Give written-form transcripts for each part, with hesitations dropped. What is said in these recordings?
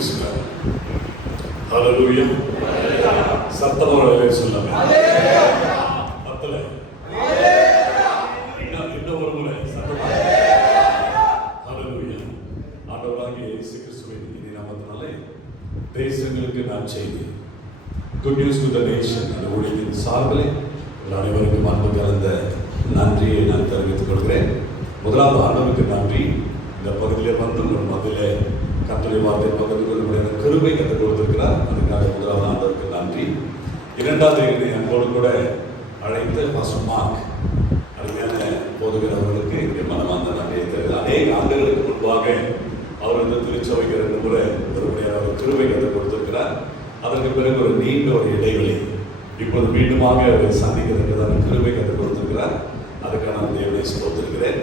பேசுகிறார். ஹல்லேலூயா. சத்தமாக சொல்லாமே. பத்தல. இன்னும் ஒரு முறை சத்தமாக. ஹல்லேலூயா. ஆண்டவராகிய இயேசு கிறிஸ்துவின் இனிய நாமத்தினாலே தேசங்களுக்கு நான் செய்தி good news to the nation என்ற ஊழியத்தின் சார்பில் அனைவருக்கும் அன்பு கலந்த நன்றியை நான் தெரிவித்துக் கொள்கிறேன். முதலாவது ஆண்டவருக்கு நன்றி. இந்த பகுதியிலே வந்து உங்கள் மத்தியிலே கர்த்தருடைய வார்த்தை பகிர்ந்து கொள்ளக்கூடிய கிருபை கற்றுக் கொடுத்திருக்கிறார். அதுக்காக முதலாவது ஆண்டவருக்கு நன்றி. இரண்டாவது என்னை அன்போடு கூட அழைத்து பாஸ்டர் மார்க் அருமையான போதுகிறவர்களுக்கு என்னுடைய மனமார்ந்த நன்றியை தெரிவித்து அநேக ஆண்டுகளுக்கு முன்பாக அவர் வந்து திருச்சபைக்கு 2 முறை ஒரு கிருபை கற்றுக் கொடுத்திருக்கிறார். அதற்கு பிறகு ஒரு நீண்ட ஒரு இடைவெளி, இப்போது மீண்டுமாக அவரை சந்திக்கிறதுக்கு கிருபை கற்றுக் கொடுத்திருக்கிறார். அதுக்கான தேவனை ஸ்தோத்திருக்கிறேன்.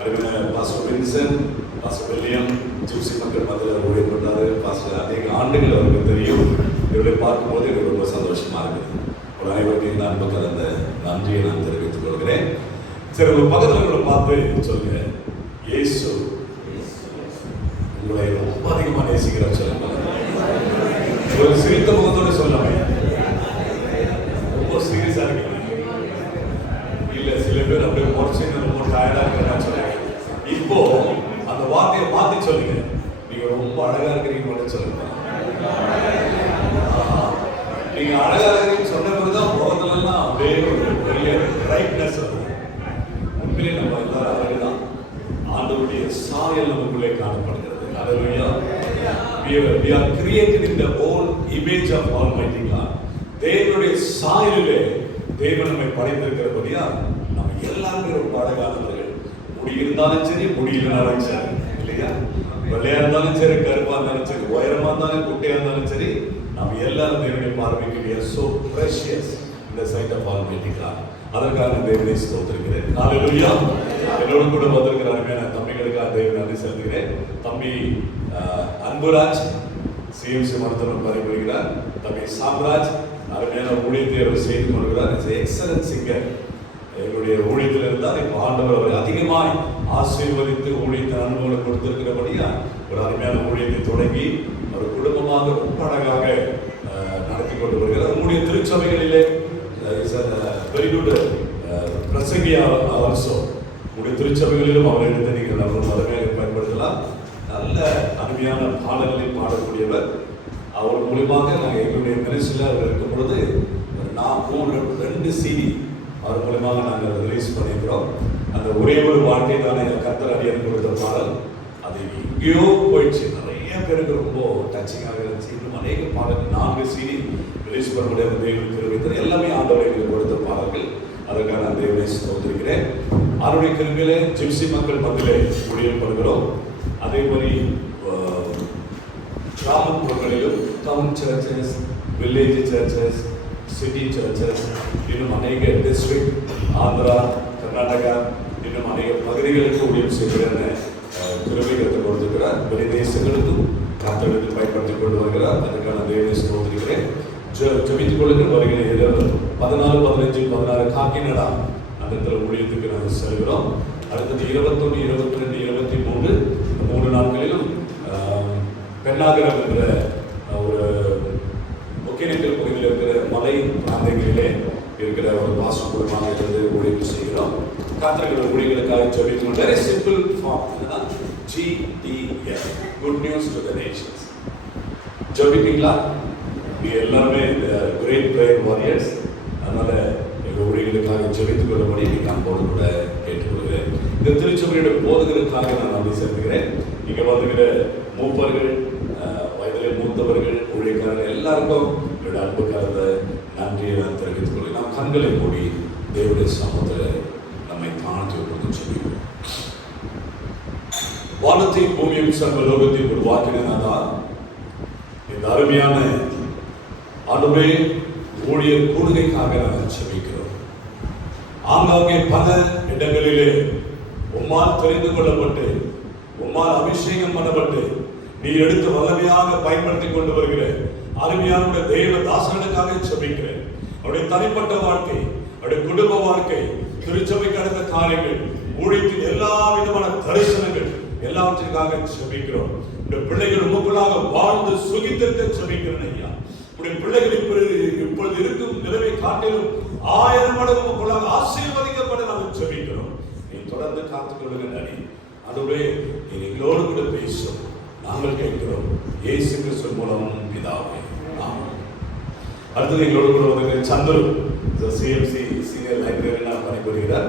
அருமையான pastor Vinson, pastor William gypsy மக்கள் மத்தியில் ஊழியம் பண்ணாரு. பாஸ்டர் அநேக ஆண்டுகள் அவருக்கு தெரியும். இவரை பார்க்கும்போது எனக்கு ரொம்ப சந்தோஷமா இருக்குது. ஒரு அனைவருக்கும் இந்த அன்பு கலந்த நன்றியை நான் தெரிவித்துக் கொள்கிறேன். சரி, ஒரு பக்கத்தில் உங்களை பார்த்து சொல்லுங்க, இயேசு உங்களை ரொம்ப அதிகமாக நேசிக்கிறார் சொல்லுங்க. ஒரு சிரித்த முகத்தோடு சொல்லாமே. ரொம்ப சீரியஸா இருக்கீங்க. இல்ல சில பேர் அப்படியே முடிச்சு ரொம்ப டயர்டா இருக்கிறான்னு சொல்லுங்க. இப்போ அந்த வார்த்தையை மாத்தி சொல்லுங்க, நீங்க ரொம்ப அழகா இருக்கிறீங்க மட்டும் சொல்லுங்க. நீங்க அழகா இருக்கிறீங்கன்னு சொன்ன பிறகுதான் முகத்துல எல்லாம் அப்படியே ஒரு பெரிய பிரைட்னஸ் வருது. உண்மையிலே நம்ம எல்லாரும் அழகுதான். ஆண்டவருடைய சாயல் நமக்குள்ளே காணப்படுகிறது. ஹல்லேலூயா. We are created in the own image of Almighty God. தேவனுடைய சாயலிலே தேவன் நம்மை படைத்திருக்கிறபடியா நம்ம எல்லாருமே ரொம்ப அழகானவர்கள். முடி இருந்தாலும் சரி, முடி இல்லைனாலும் சரி, இல்லையா? வெள்ளையா இருந்தாலும் சரி, கருப்பா இருந்தாலும் சரி, உயரமா இருந்தாலும் குட்டையா இருந்தாலும் சரி, நம்ம எல்லாரும் தேவனுடைய பார்வைக்கு we are so precious in the sight of Almighty God. அதற்காக தேவனை ஸ்தோத்திரிக்கிறேன். ஹல்லேலூயா. என்னோடு கூட வந்திருக்கிற அருமையான தம்பிகளுக்காக தேவனை நன்றி செலுத்துகிறேன். தம்பி அன்புராஜ் சிஎம்சி மருத்துவர் பணிபுரிகிறார். தம்பி சாம்ராஜ் அருமையான ஊழியத்தை அவர் செய்து கொள்கிறார். Excellent singer. எங்களுடைய ஊழியத்தில் இருந்தால் இப்போ ஆண்டவர் அவரை அதிகமாய் ஆசீர்வதித்து ஊழியத்தை அனுபவங்களை கொடுத்திருக்கிறபடியா ஒரு அருமையான ஊழியத்தை தொடங்கி ஒரு குடும்பமாக ரொம்ப அழகாக நடத்தி கொண்டு வருகிறார். உங்களுடைய திருச்சபைகளிலே வெரி குட் பிரசங்கியா ஆல்சோ. உங்களுடைய திருச்சபைகளிலும் அவரை எடுத்து நீங்கள் நல்ல மதமையாக பயன்படுத்தலாம். நல்ல அருமையான பாடல்களை பாடக்கூடியவர். அவர் மூலியமாக நாங்கள் எங்களுடைய மினிஸ்ட்ரியில் அவர் இருக்கும் பொழுது நான் 2 CD அவர் மூலமாக நாங்கள் ரிலீஸ் பண்ணியிருக்கிறோம். அந்த ஒரே ஒரு வாழ்க்கை தானே கர்த்தர் அடியனுக்கு கொடுத்த பாடல். அது எங்கேயோ போயிடுச்சு. நிறைய பேருக்கு ரொம்ப டச்சிங்காக இருந்துச்சு. இன்னும் அநேக பாடல்கள் 4 CD ரிலீஸ் பண்ண முடியாத தேவனுக்கு கிருபை எல்லாமே ஆண்டவரை எங்களுக்கு கொடுத்த பாடல்கள். அதற்காக நான் தேவனை ஸ்தோத்திரிக்கிறேன். அவருடைய கிருபையிலே ஜிப்சி மக்கள் மத்தியிலே ஊழியம் பண்ணுகிறோம். அதே மாதிரி கிராமப்புறங்களிலும் town churches, village churches, city churches, இன்னும் அநேக டிஸ்ட்ரிக்ட் ஆந்திரா, கர்நாடகா, இன்னும் அநேக பகுதிகளுக்கு ஊழியம் செய்கிற கிருபை கற்றுக் கொடுத்திருக்கிறார். வெளி தேசங்களுக்கும் கர்த்தருக்கு பயன்படுத்திக் கொண்டு வருகிறார். அதுக்கான தேவனை ஸ்தோத்திரிக்கிறேன். ஜெபித்துக் கொள்ளுங்கள். வருகிற 14, 15, 16 காக்கிநடா அந்த ஊழியத்துக்கு நாங்கள் செல்கிறோம். அடுத்தது 21, 22, 23 3 நாட்களிலும் பெண்ணாகரம் என்ற ஒரு ஒகேனக்கல் பகுதியில் இருக்கிற மலை பிராந்தியங்களிலே இருக்கிற ஒரு பாசம் குடும்பமாக இருந்து ஊழியம் செய்கிறோம். கர்த்தருடைய ஊழியர்களுக்காக ஜெபிக்கும். Very simple form, GDF, good news to the nations. ஜெபிப்பீங்களா? நீ எல்லாருமே கிரேட் பிரேயர் வாரியர்ஸ். அதனால எங்கள் ஊழியர்களுக்காக ஜெபித்துக் கொள்ளும்படி நீங்கள் அன்போடு கூட கேட்டுக்கொள்கிறேன். இந்த திருச்சபையுடைய போதகர்களுக்காக நான் நன்றி செலுத்துகிறேன். இங்கே வந்துகிற மூப்பர்கள், வயதிலே மூத்தவர்கள், ஊழியக்காரர்கள் எல்லாருக்கும் என்னுடைய அன்பு கலந்த நன்றியை நான் தெரிவித்துக் கொள்கிறேன். நாம் கண்களை மூடி தேவனுடைய சமூகத்தில் நம்மை தாழ்த்தி கொண்டு சொல்லுவோம். வானத்தையும் பூமியும் சர்வ லோகத்தையும் உருவாக்கினதான் இந்த அருமையான ஆண்டவரே ஊழிய கூடுகைக்காக நாங்கள் செபிக்கிறோம். ஆங்காங்கே பல இடங்களிலே உம்மால் தெரிந்து கொள்ளப்பட்டு உம்மால் அபிஷேகம் பண்ணப்பட்டு நீ எடுத்து வல்லமையாக பயன்படுத்தி கொண்டு வருகிற அருமையான தேவ தாசனுக்காக செபிக்கிறேன். அவருடைய தனிப்பட்ட வாழ்க்கை, அவருடைய குடும்ப வாழ்க்கை, திருச்சபைக்கு அடுத்த காரியங்கள், ஊழியத்தின் எல்லா விதமான தரிசனங்கள் எல்லாவற்றிற்காக ஜெபிக்கிறோம். உடைய பிள்ளைகள் உங்களுக்குள்ளாக வாழ்ந்து சுகித்திருக்க ஜெபிக்கிறேன் ஐயா. உடைய பிள்ளைகள் இப்பொழுது இருக்கும் நிலைமை காட்டிலும் 1000 மடங்கு உங்களுக்குள்ளாக ஆசீர்வதிக்கப்பட நாங்கள் ஜெபிக்கிறோம். நீ தொடர்ந்து காத்துக்கொள்ளுங்க நடி. அதுவே எங்களோடு கூட பேசும் நாங்கள் கேட்கிறோம் இயேசு கிறிஸ்து மூலம் பிதாவே. ஆமென். அடுத்தது எங்களோடு கூட வந்து சந்திரு சிஎம்சி சீனியர் லைப்ரரியனாக பணிபுரிகிறார்.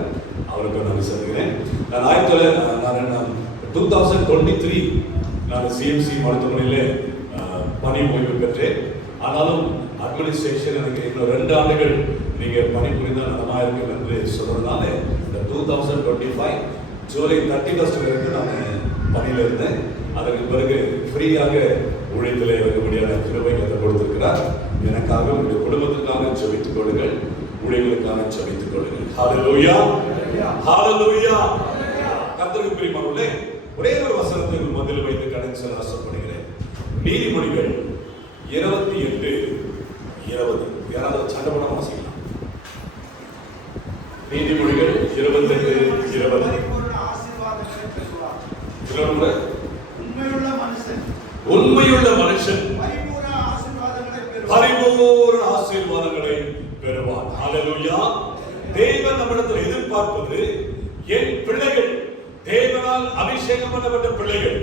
அவருக்கு நான் சொல்கிறேன். நான் 2023 நான் சிஎம்சி மருத்துவமனையிலே பணி ஓய்வு பெற்றேன். ஆனாலும் அட்மினிஸ்ட்ரேஷன் எனக்கு இன்னும் 2 ஆண்டுகள் நீங்கள் பணிபுரிந்தால் நலமாக இருக்கும் என்று சொல்றதுனால இந்த 2025 ஜூலை 31 வரைக்கும் நான் பணியில் இருந்தேன். அதற்கு பிறகு ஃப்ரீயாக ஊழியத்தில் இருக்கக்கூடியான கிருபை கற்றுக் கொடுத்திருக்கிறார். எனக்காக உங்களுடைய குடும்பத்துக்காக ஜெபித்துக் கொள்ளுங்கள், ஊழியர்களுக்காக ஜெபித்துக் கொள்ளுங்கள். ஹல்லேலூயா, ஹல்லேலூயா. கர்த்தருக்கு பிரியமானவர்களே, ஒரே ஒரு வசனத்தை முதலில் வைத்து கடந்து செல்ல ஆசைப்படுகிறேன். நீதிமொழிகள் 28:20. யாராவது சண்டை போட வாசிக்கலாம். நீதிமொழிகள் 28:20. உண்மையுள்ள மனுஷன் பரிபூரண ஆசீர்வாதங்களை பெறுவான். ஹல்லேலூயா. தேவன் நம்மிடத்தில் எதிர்பார்ப்பது, என் பிள்ளைகள், தேவனால் அபிஷேகம் பண்ணப்பட்ட பிள்ளைகள்,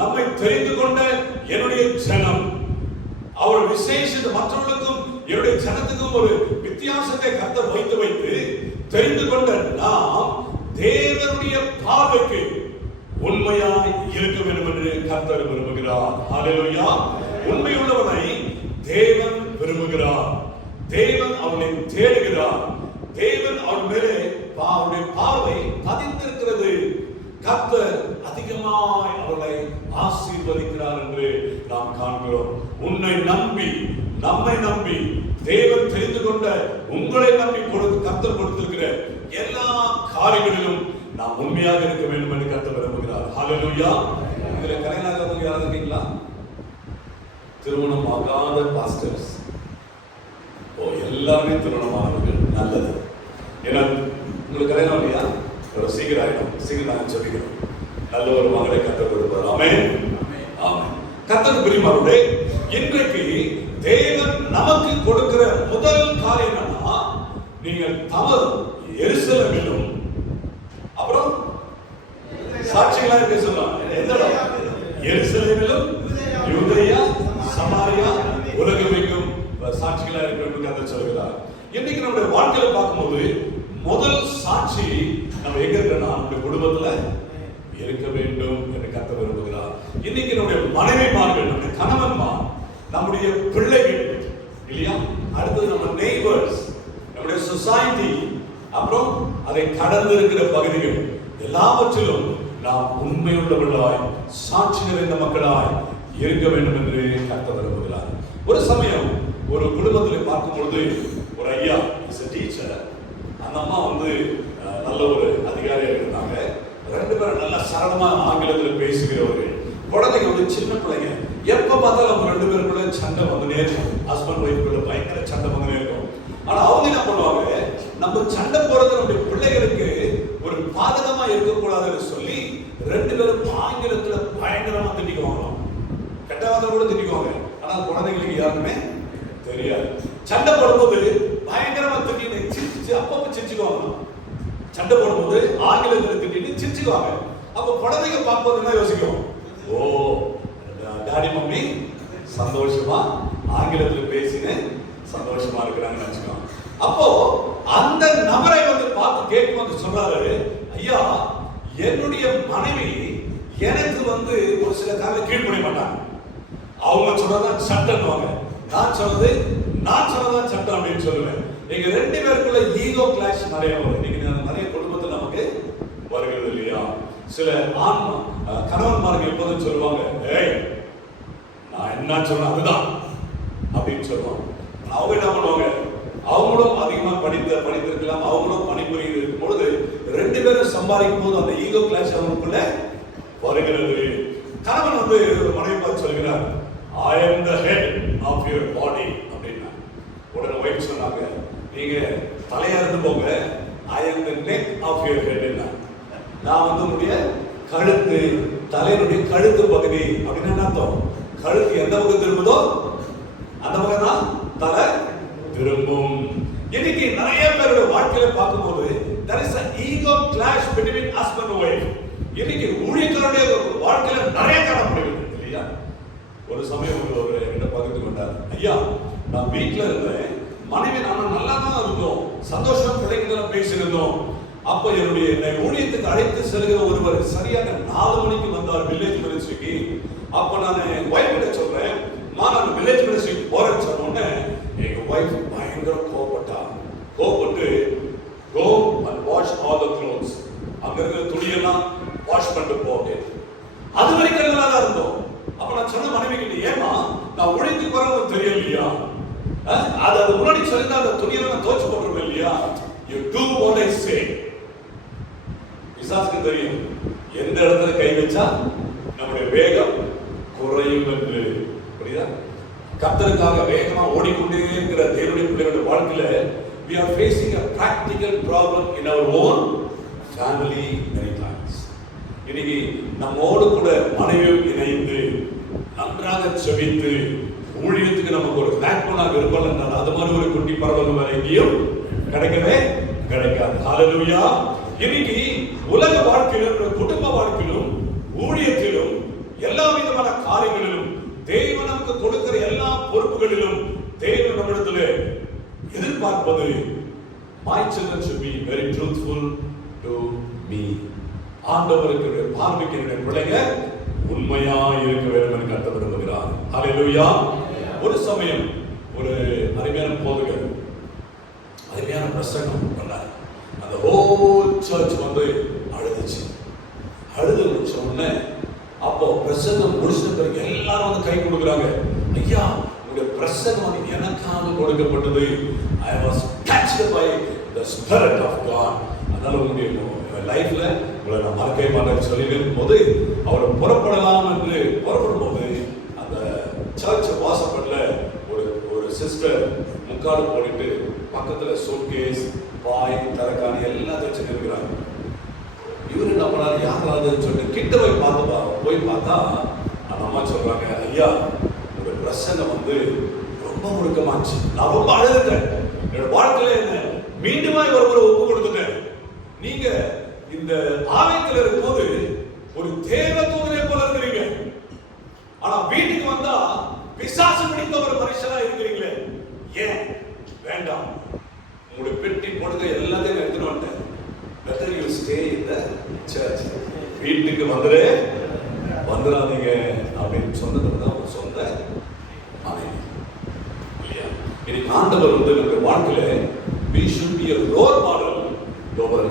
நம்மை தெரிந்து கொண்ட என்னுடைய ஜனம், அவர் விசேஷித்த மற்றவர்களுக்கும் என்னுடைய ஜனத்துக்கும் ஒரு வித்தியாசத்தை கர்த்தர் வைத்து தெரிந்து கொண்ட நாம் தேவனுடைய பார்வைக்கு உண்மையாய் இருக்க வேண்டும் என்று கர்த்தர் விரும்புகிறார். ஹல்லேலூயா. உண்மையுள்ளவனை தேவன் விரும்புகிறார். தேவன் அவனை தேடுகிறார். தேவன் அவன் மேலே அவருடைய பார்வை பதிந்திருக்கிறது. கர்த்தர் அதிகமாய் அவர்களை ஆசீர்வதிக்கிறார் என்று நாம் காண்கிறோம். உன்னை நம்பி, நம்மை நம்பி, தேவன் தெரிந்து கொண்ட உங்களை நம்பி கர்த்தர் கொடுத்திருக்கிற எல்லா காரியங்களிலும் நாம் உண்மையாக இருக்க வேண்டும் என்று கர்த்தர் விரும்புகிறார். ஹல்லேலூயா. இதுல கல்யாணம் யாராவது இருக்கீங்களா? திருமணம் ஆகாத பாஸ்டர்ஸ் எல்லாருமே திருமணமானவர்கள். நல்லது. ஏன்னா உங்களுக்கு கல்யாணம் இல்லையா? சீக்கிரம் ஆயிடும். சீக்கிரம் நாங்கள் சொல்லிக்கிறோம். நல்ல ஒரு மகளை கர்த்தர் கொடுப்பார். ஆமென், ஆமென். கர்த்தருக்கு பிரியமானவர்களே, இன்றைக்கு தேவன் நமக்கு கொடுக்கிற முதல் காரியம் என்னன்னா, நீங்கள் தவறு எருசலேமிலும் அப்புறம் சாட்சிகளாக இருக்க சொல்லலாம். எந்த இடம்? எருசலேமிலும் யூதேயா சமாரியா உலகமெங்கும் சாட்சிகளாக இருக்க வேண்டும் கர்த்தர் சொல்கிறார். இன்னைக்கு நம்முடைய வாழ்க்கையில பார்க்கும்போது முதல் சாட்சி நம்ம எங்க இருக்கனா, நம்முடைய குடும்பத்துல இருக்க வேண்டும் என்று கர்த்தர் விரும்புகிறார். இன்னைக்கு நம்முடைய மனைவிமார்கள், நம்முடைய கணவன்மார், நம்முடைய பிள்ளைகள் இல்லையா, அடுத்தது நம்ம நெய்பர்ஸ், நம்முடைய சொசைட்டி, அப்புறம் அதை கடந்து இருக்கிற பகுதிகள், எல்லாவற்றிலும் நாம் உண்மையுள்ளவர்களாய் சாட்சி நிறைந்த மக்களாய் இருக்க வேண்டும் என்று கர்த்தர் விரும்புகிறார். ஒரு சமயம் ஒரு குடும்பத்தில் பார்க்கும் பொழுது ஒரு ஐயா இஸ் a teacher. அந்த அம்மா வந்து நல்ல ஒரு அதிகாரியாக இருந்தாங்க. 2 பேரும் நல்ல சரளமா ஆங்கிலத்தில் பேசுகிறவர்கள். குழந்தைங்க வந்து சின்ன பிள்ளைங்க. எப்ப பார்த்தாலும் அவங்க 2 பேருக்குள்ள சண்டை வந்துனே இருக்கும். ஹஸ்பண்ட் ஒய்ஃப்குள்ள பயங்கர சண்டை வந்துனே இருக்கும். ஆனா அவங்க என்ன பண்ணுவாங்க, நம்ம சண்டை போறது நம்முடைய பிள்ளைகளுக்கு ஒரு பாதகமா இருக்கக்கூடாதுன்னு சொல்லி 2 பேரும் ஆங்கிலத்துல பயங்கரமா திட்டிக்குவாங்க. கெட்டவாத கூட திட்டிக்குவாங்க. ஆனா குழந்தைங்களுக்கு யாருக்குமே தெரியாது. சண்டை போடும்போது பயங்கரமா திட்டிட்டு சிரிச்சு அப்பப்ப சிரிச்சுக்குவாங்க. சண்டை போடும்போது ஆங்கிலத்துல திட்டிட்டு சிரிச்சுக்குவாங்க. அப்ப குழந்தைங்க பார்க்கும்போது என்ன யோசிக்கும், ஓ டாடி மம்மி சந்தோஷமா ஆங்கிலத்துல பேசினு சந்தோஷமா இருக்கிறாங்கன்னு நினைச்சுக்கோங்க. அப்போ அந்த நபரை வந்து பார்த்து கேட்கும்போது சொல்றாரு, ஐயா என்னுடைய மனைவி எனக்கு வந்து ஒரு சில காலம் கீழ்ப்படிய மாட்டாங்க. அவங்க சொன்னதான் சட்டம்வாங்க, நான் சொன்னதான் சட்டம் அப்படின்னு சொல்லுவேன். நீங்க 2 பேருக்குள்ள ஈகோ கிளாஷ் நிறைய வரும். நீங்க நிறைய குடும்பத்தில் நமக்கு வருகிறது இல்லையா? சில ஆண் கணவன்மார்கள் எப்போதும் சொல்லுவாங்க, ஏய் நான் என்ன சொல்றேன் அதுதான் அப்படின்னு சொல்லுவாங்க. அவங்க என்ன பண்ணுவாங்க, அவங்களும் அதிகமா படித்திருக்கலாம், அவங்களும் பணிபுரியில் இருக்கும் பொழுது 2 பேரும் சம்பாதிக்கும் போது அந்த ஈகோ கிளாஷ் அவங்களுக்குள்ள வருகிறது. கணவன் வந்து மனைவி பார்த்து சொல்கிறார், I am the head of your body அப்படின்னா உடனே ஒய்ஃப் சொன்னாங்க, நீங்க தலையா இருந்து போங்க, I am the neck of your head. நான் வந்து உங்களுடைய கழுத்து, தலையினுடைய கழுத்து பகுதி அப்படின்னு என்ன அர்த்தம்? கழுத்து எந்த பக்கம் திரும்புதோ அந்த பக்கம் தான் தலை திரும்பும். இன்னைக்கு நிறைய பேருடைய வாழ்க்கையில பார்க்கும்போது there is an ego clash between husband and wife. இன்னைக்கு ஊழியக்காரருடைய வாழ்க்கையில நிறைய காணப்படுகிறது இல்லையா? ஒரு சமயம் ஒரு என்ன பகிர்ந்து கொண்டார், ஐயா நான் வீட்டுல இருந்தேன், மனைவி நானும் நல்லா தான் இருந்தோம், சந்தோஷம் பிள்ளைங்கெல்லாம் பேசியிருந்தோம். அப்ப என்னுடைய ஊழியத்துக்கு அழைத்து செல்கிற ஒருவர் சரியாக 4 மணிக்கு வந்தார் வில்லேஜ் மினிஸ்ட்ரிக்கு. அப்ப நான் என் வைஃப் கிட்ட சொல்றேன், நான் வில்லேஜ் மினிஸ்ட்ரிக்கு போறேன்னு சொன்ன உடனே எங்க வைஃப் பயங்கர கோபப்பட்டு go and wash all the clothes, அங்க இருக்கிற துணியெல்லாம் வாஷ் பண்ணிட்டு போக. அது வரைக்கும் நல்லா தான் இருந்தோம். அப்ப நான் சொன்ன மனைவி கிட்ட, ஏமா நான் உழைத்து போறவங்க தெரியலையா, அது முன்னாடி சொல்லிட்டு அந்த துணியெல்லாம் துவைச்சு போட்டுருவேன் இல்லையா, you do what I say. பிசாசுக்கு தெரியும் எந்த இடத்துல கை வச்சா நம்முடைய வேகம் குறையும் என்று. புரியுதா? கர்த்தருக்காக வேகமா ஓடிக்கொண்டே இருக்கிற தேவனுடைய பிள்ளைகளுடைய வாழ்க்கையில we are facing a practical problem in our own family many times. இன்னைக்கு நம்மோடு கூட மனைவியும் இணைந்து நன்றாக செபித்து ஊழியத்துக்கு நமக்கு ஒரு பேக்போனாக இருப்பல் என்றால் அது மாதிரி ஒரு குட்டி பரவல் வேற எங்கேயும் கிடைக்கவே கிடைக்காது. ஹல்லேலூயா. இன்னைக்கு உலக வாழ்க்கையிலும் குடும்ப வாழ்க்கையிலும் ஊழியத்திலும் எல்லா விதமான காரியங்களிலும் தேவன் நமக்கு கொடுக்கிற எல்லா பொறுப்புகளிலும் தேவன் நம்மிடத்திலே எதிர்பார்ப்பது my children should be very truthful to me. ஆண்டவருக்கு பார்வைக்கு என்னுடைய பிள்ளைங்க உண்மையா இருக்க வேண்டும் என்று கர்த்தர் விரும்புகிறார். ஹல்லேலூயா. ஒரு சமயம் ஒரு அருமையான போதகர் அருமையான பிரசங்கம் பண்ணார். அந்த ஹோல் சர்ச் வந்து அழுது முடிச்ச உடனே அப்போ பிரசங்கம் முடிச்ச பிறகு எல்லாரும் வந்து கை கொடுக்குறாங்க. ஐயா உங்களுடைய பிரசங்கம் வந்து எனக்காக கொடுக்கப்பட்டது. I was touched by the spirit of God. அதனால உங்களுடைய லைஃப்ல உங்களை நான் மறக்கவே மாட்டேன்னு சொல்லியிருக்கும் போது அவர் புறப்படலாம் என்று புறப்படும் போது அந்த சர்ச் வாசப்படல ஒரு சிஸ்டர் முக்காடு போட்டுட்டு பக்கத்துல சூட்கேஸ் பாய் தரக்காணி எல்லாத்தையும் வச்சுட்டு இருக்கிறாங்க. இவரு என்ன பண்ணாரு, யாராவது சொல்லிட்டு கிட்ட போய் பார்த்தா அந்த அம்மா சொல்றாங்க, ஐயா உங்க பிரசங்கம் வந்து ரொம்ப முழுக்கமாச்சு, நான் ரொம்ப அழுதுட்டேன், என்னோட வாழ்க்கையில என்ன மீண்டுமாய் ஒருவரை ஒப்பு கொடுத்துட்டேன். நீங்க இந்த ஆலயத்தில் இருக்கும்போது ஒரு தேவ தூதனை போல இருக்கிறீங்க, ஆனா வீட்டுக்கு வந்தா பிசாசு பிடித்த ஒரு மனுஷனா இருக்கிறீங்களே, ஏன் வேண்டாம், உங்களுடைய பெட்டி பொடுங்க எல்லாத்தையும் எடுத்துட்டு வந்துட்டேன், better you stay in the church. வீட்டுக்கு வந்துடாதீங்க அப்படின்னு சொன்னது தான் ஒரு சொந்த மனைவி இல்லையா? இன்னைக்கு ஆண்டவர் வந்து நம்முடைய வாழ்க்கையில we should be a role model to our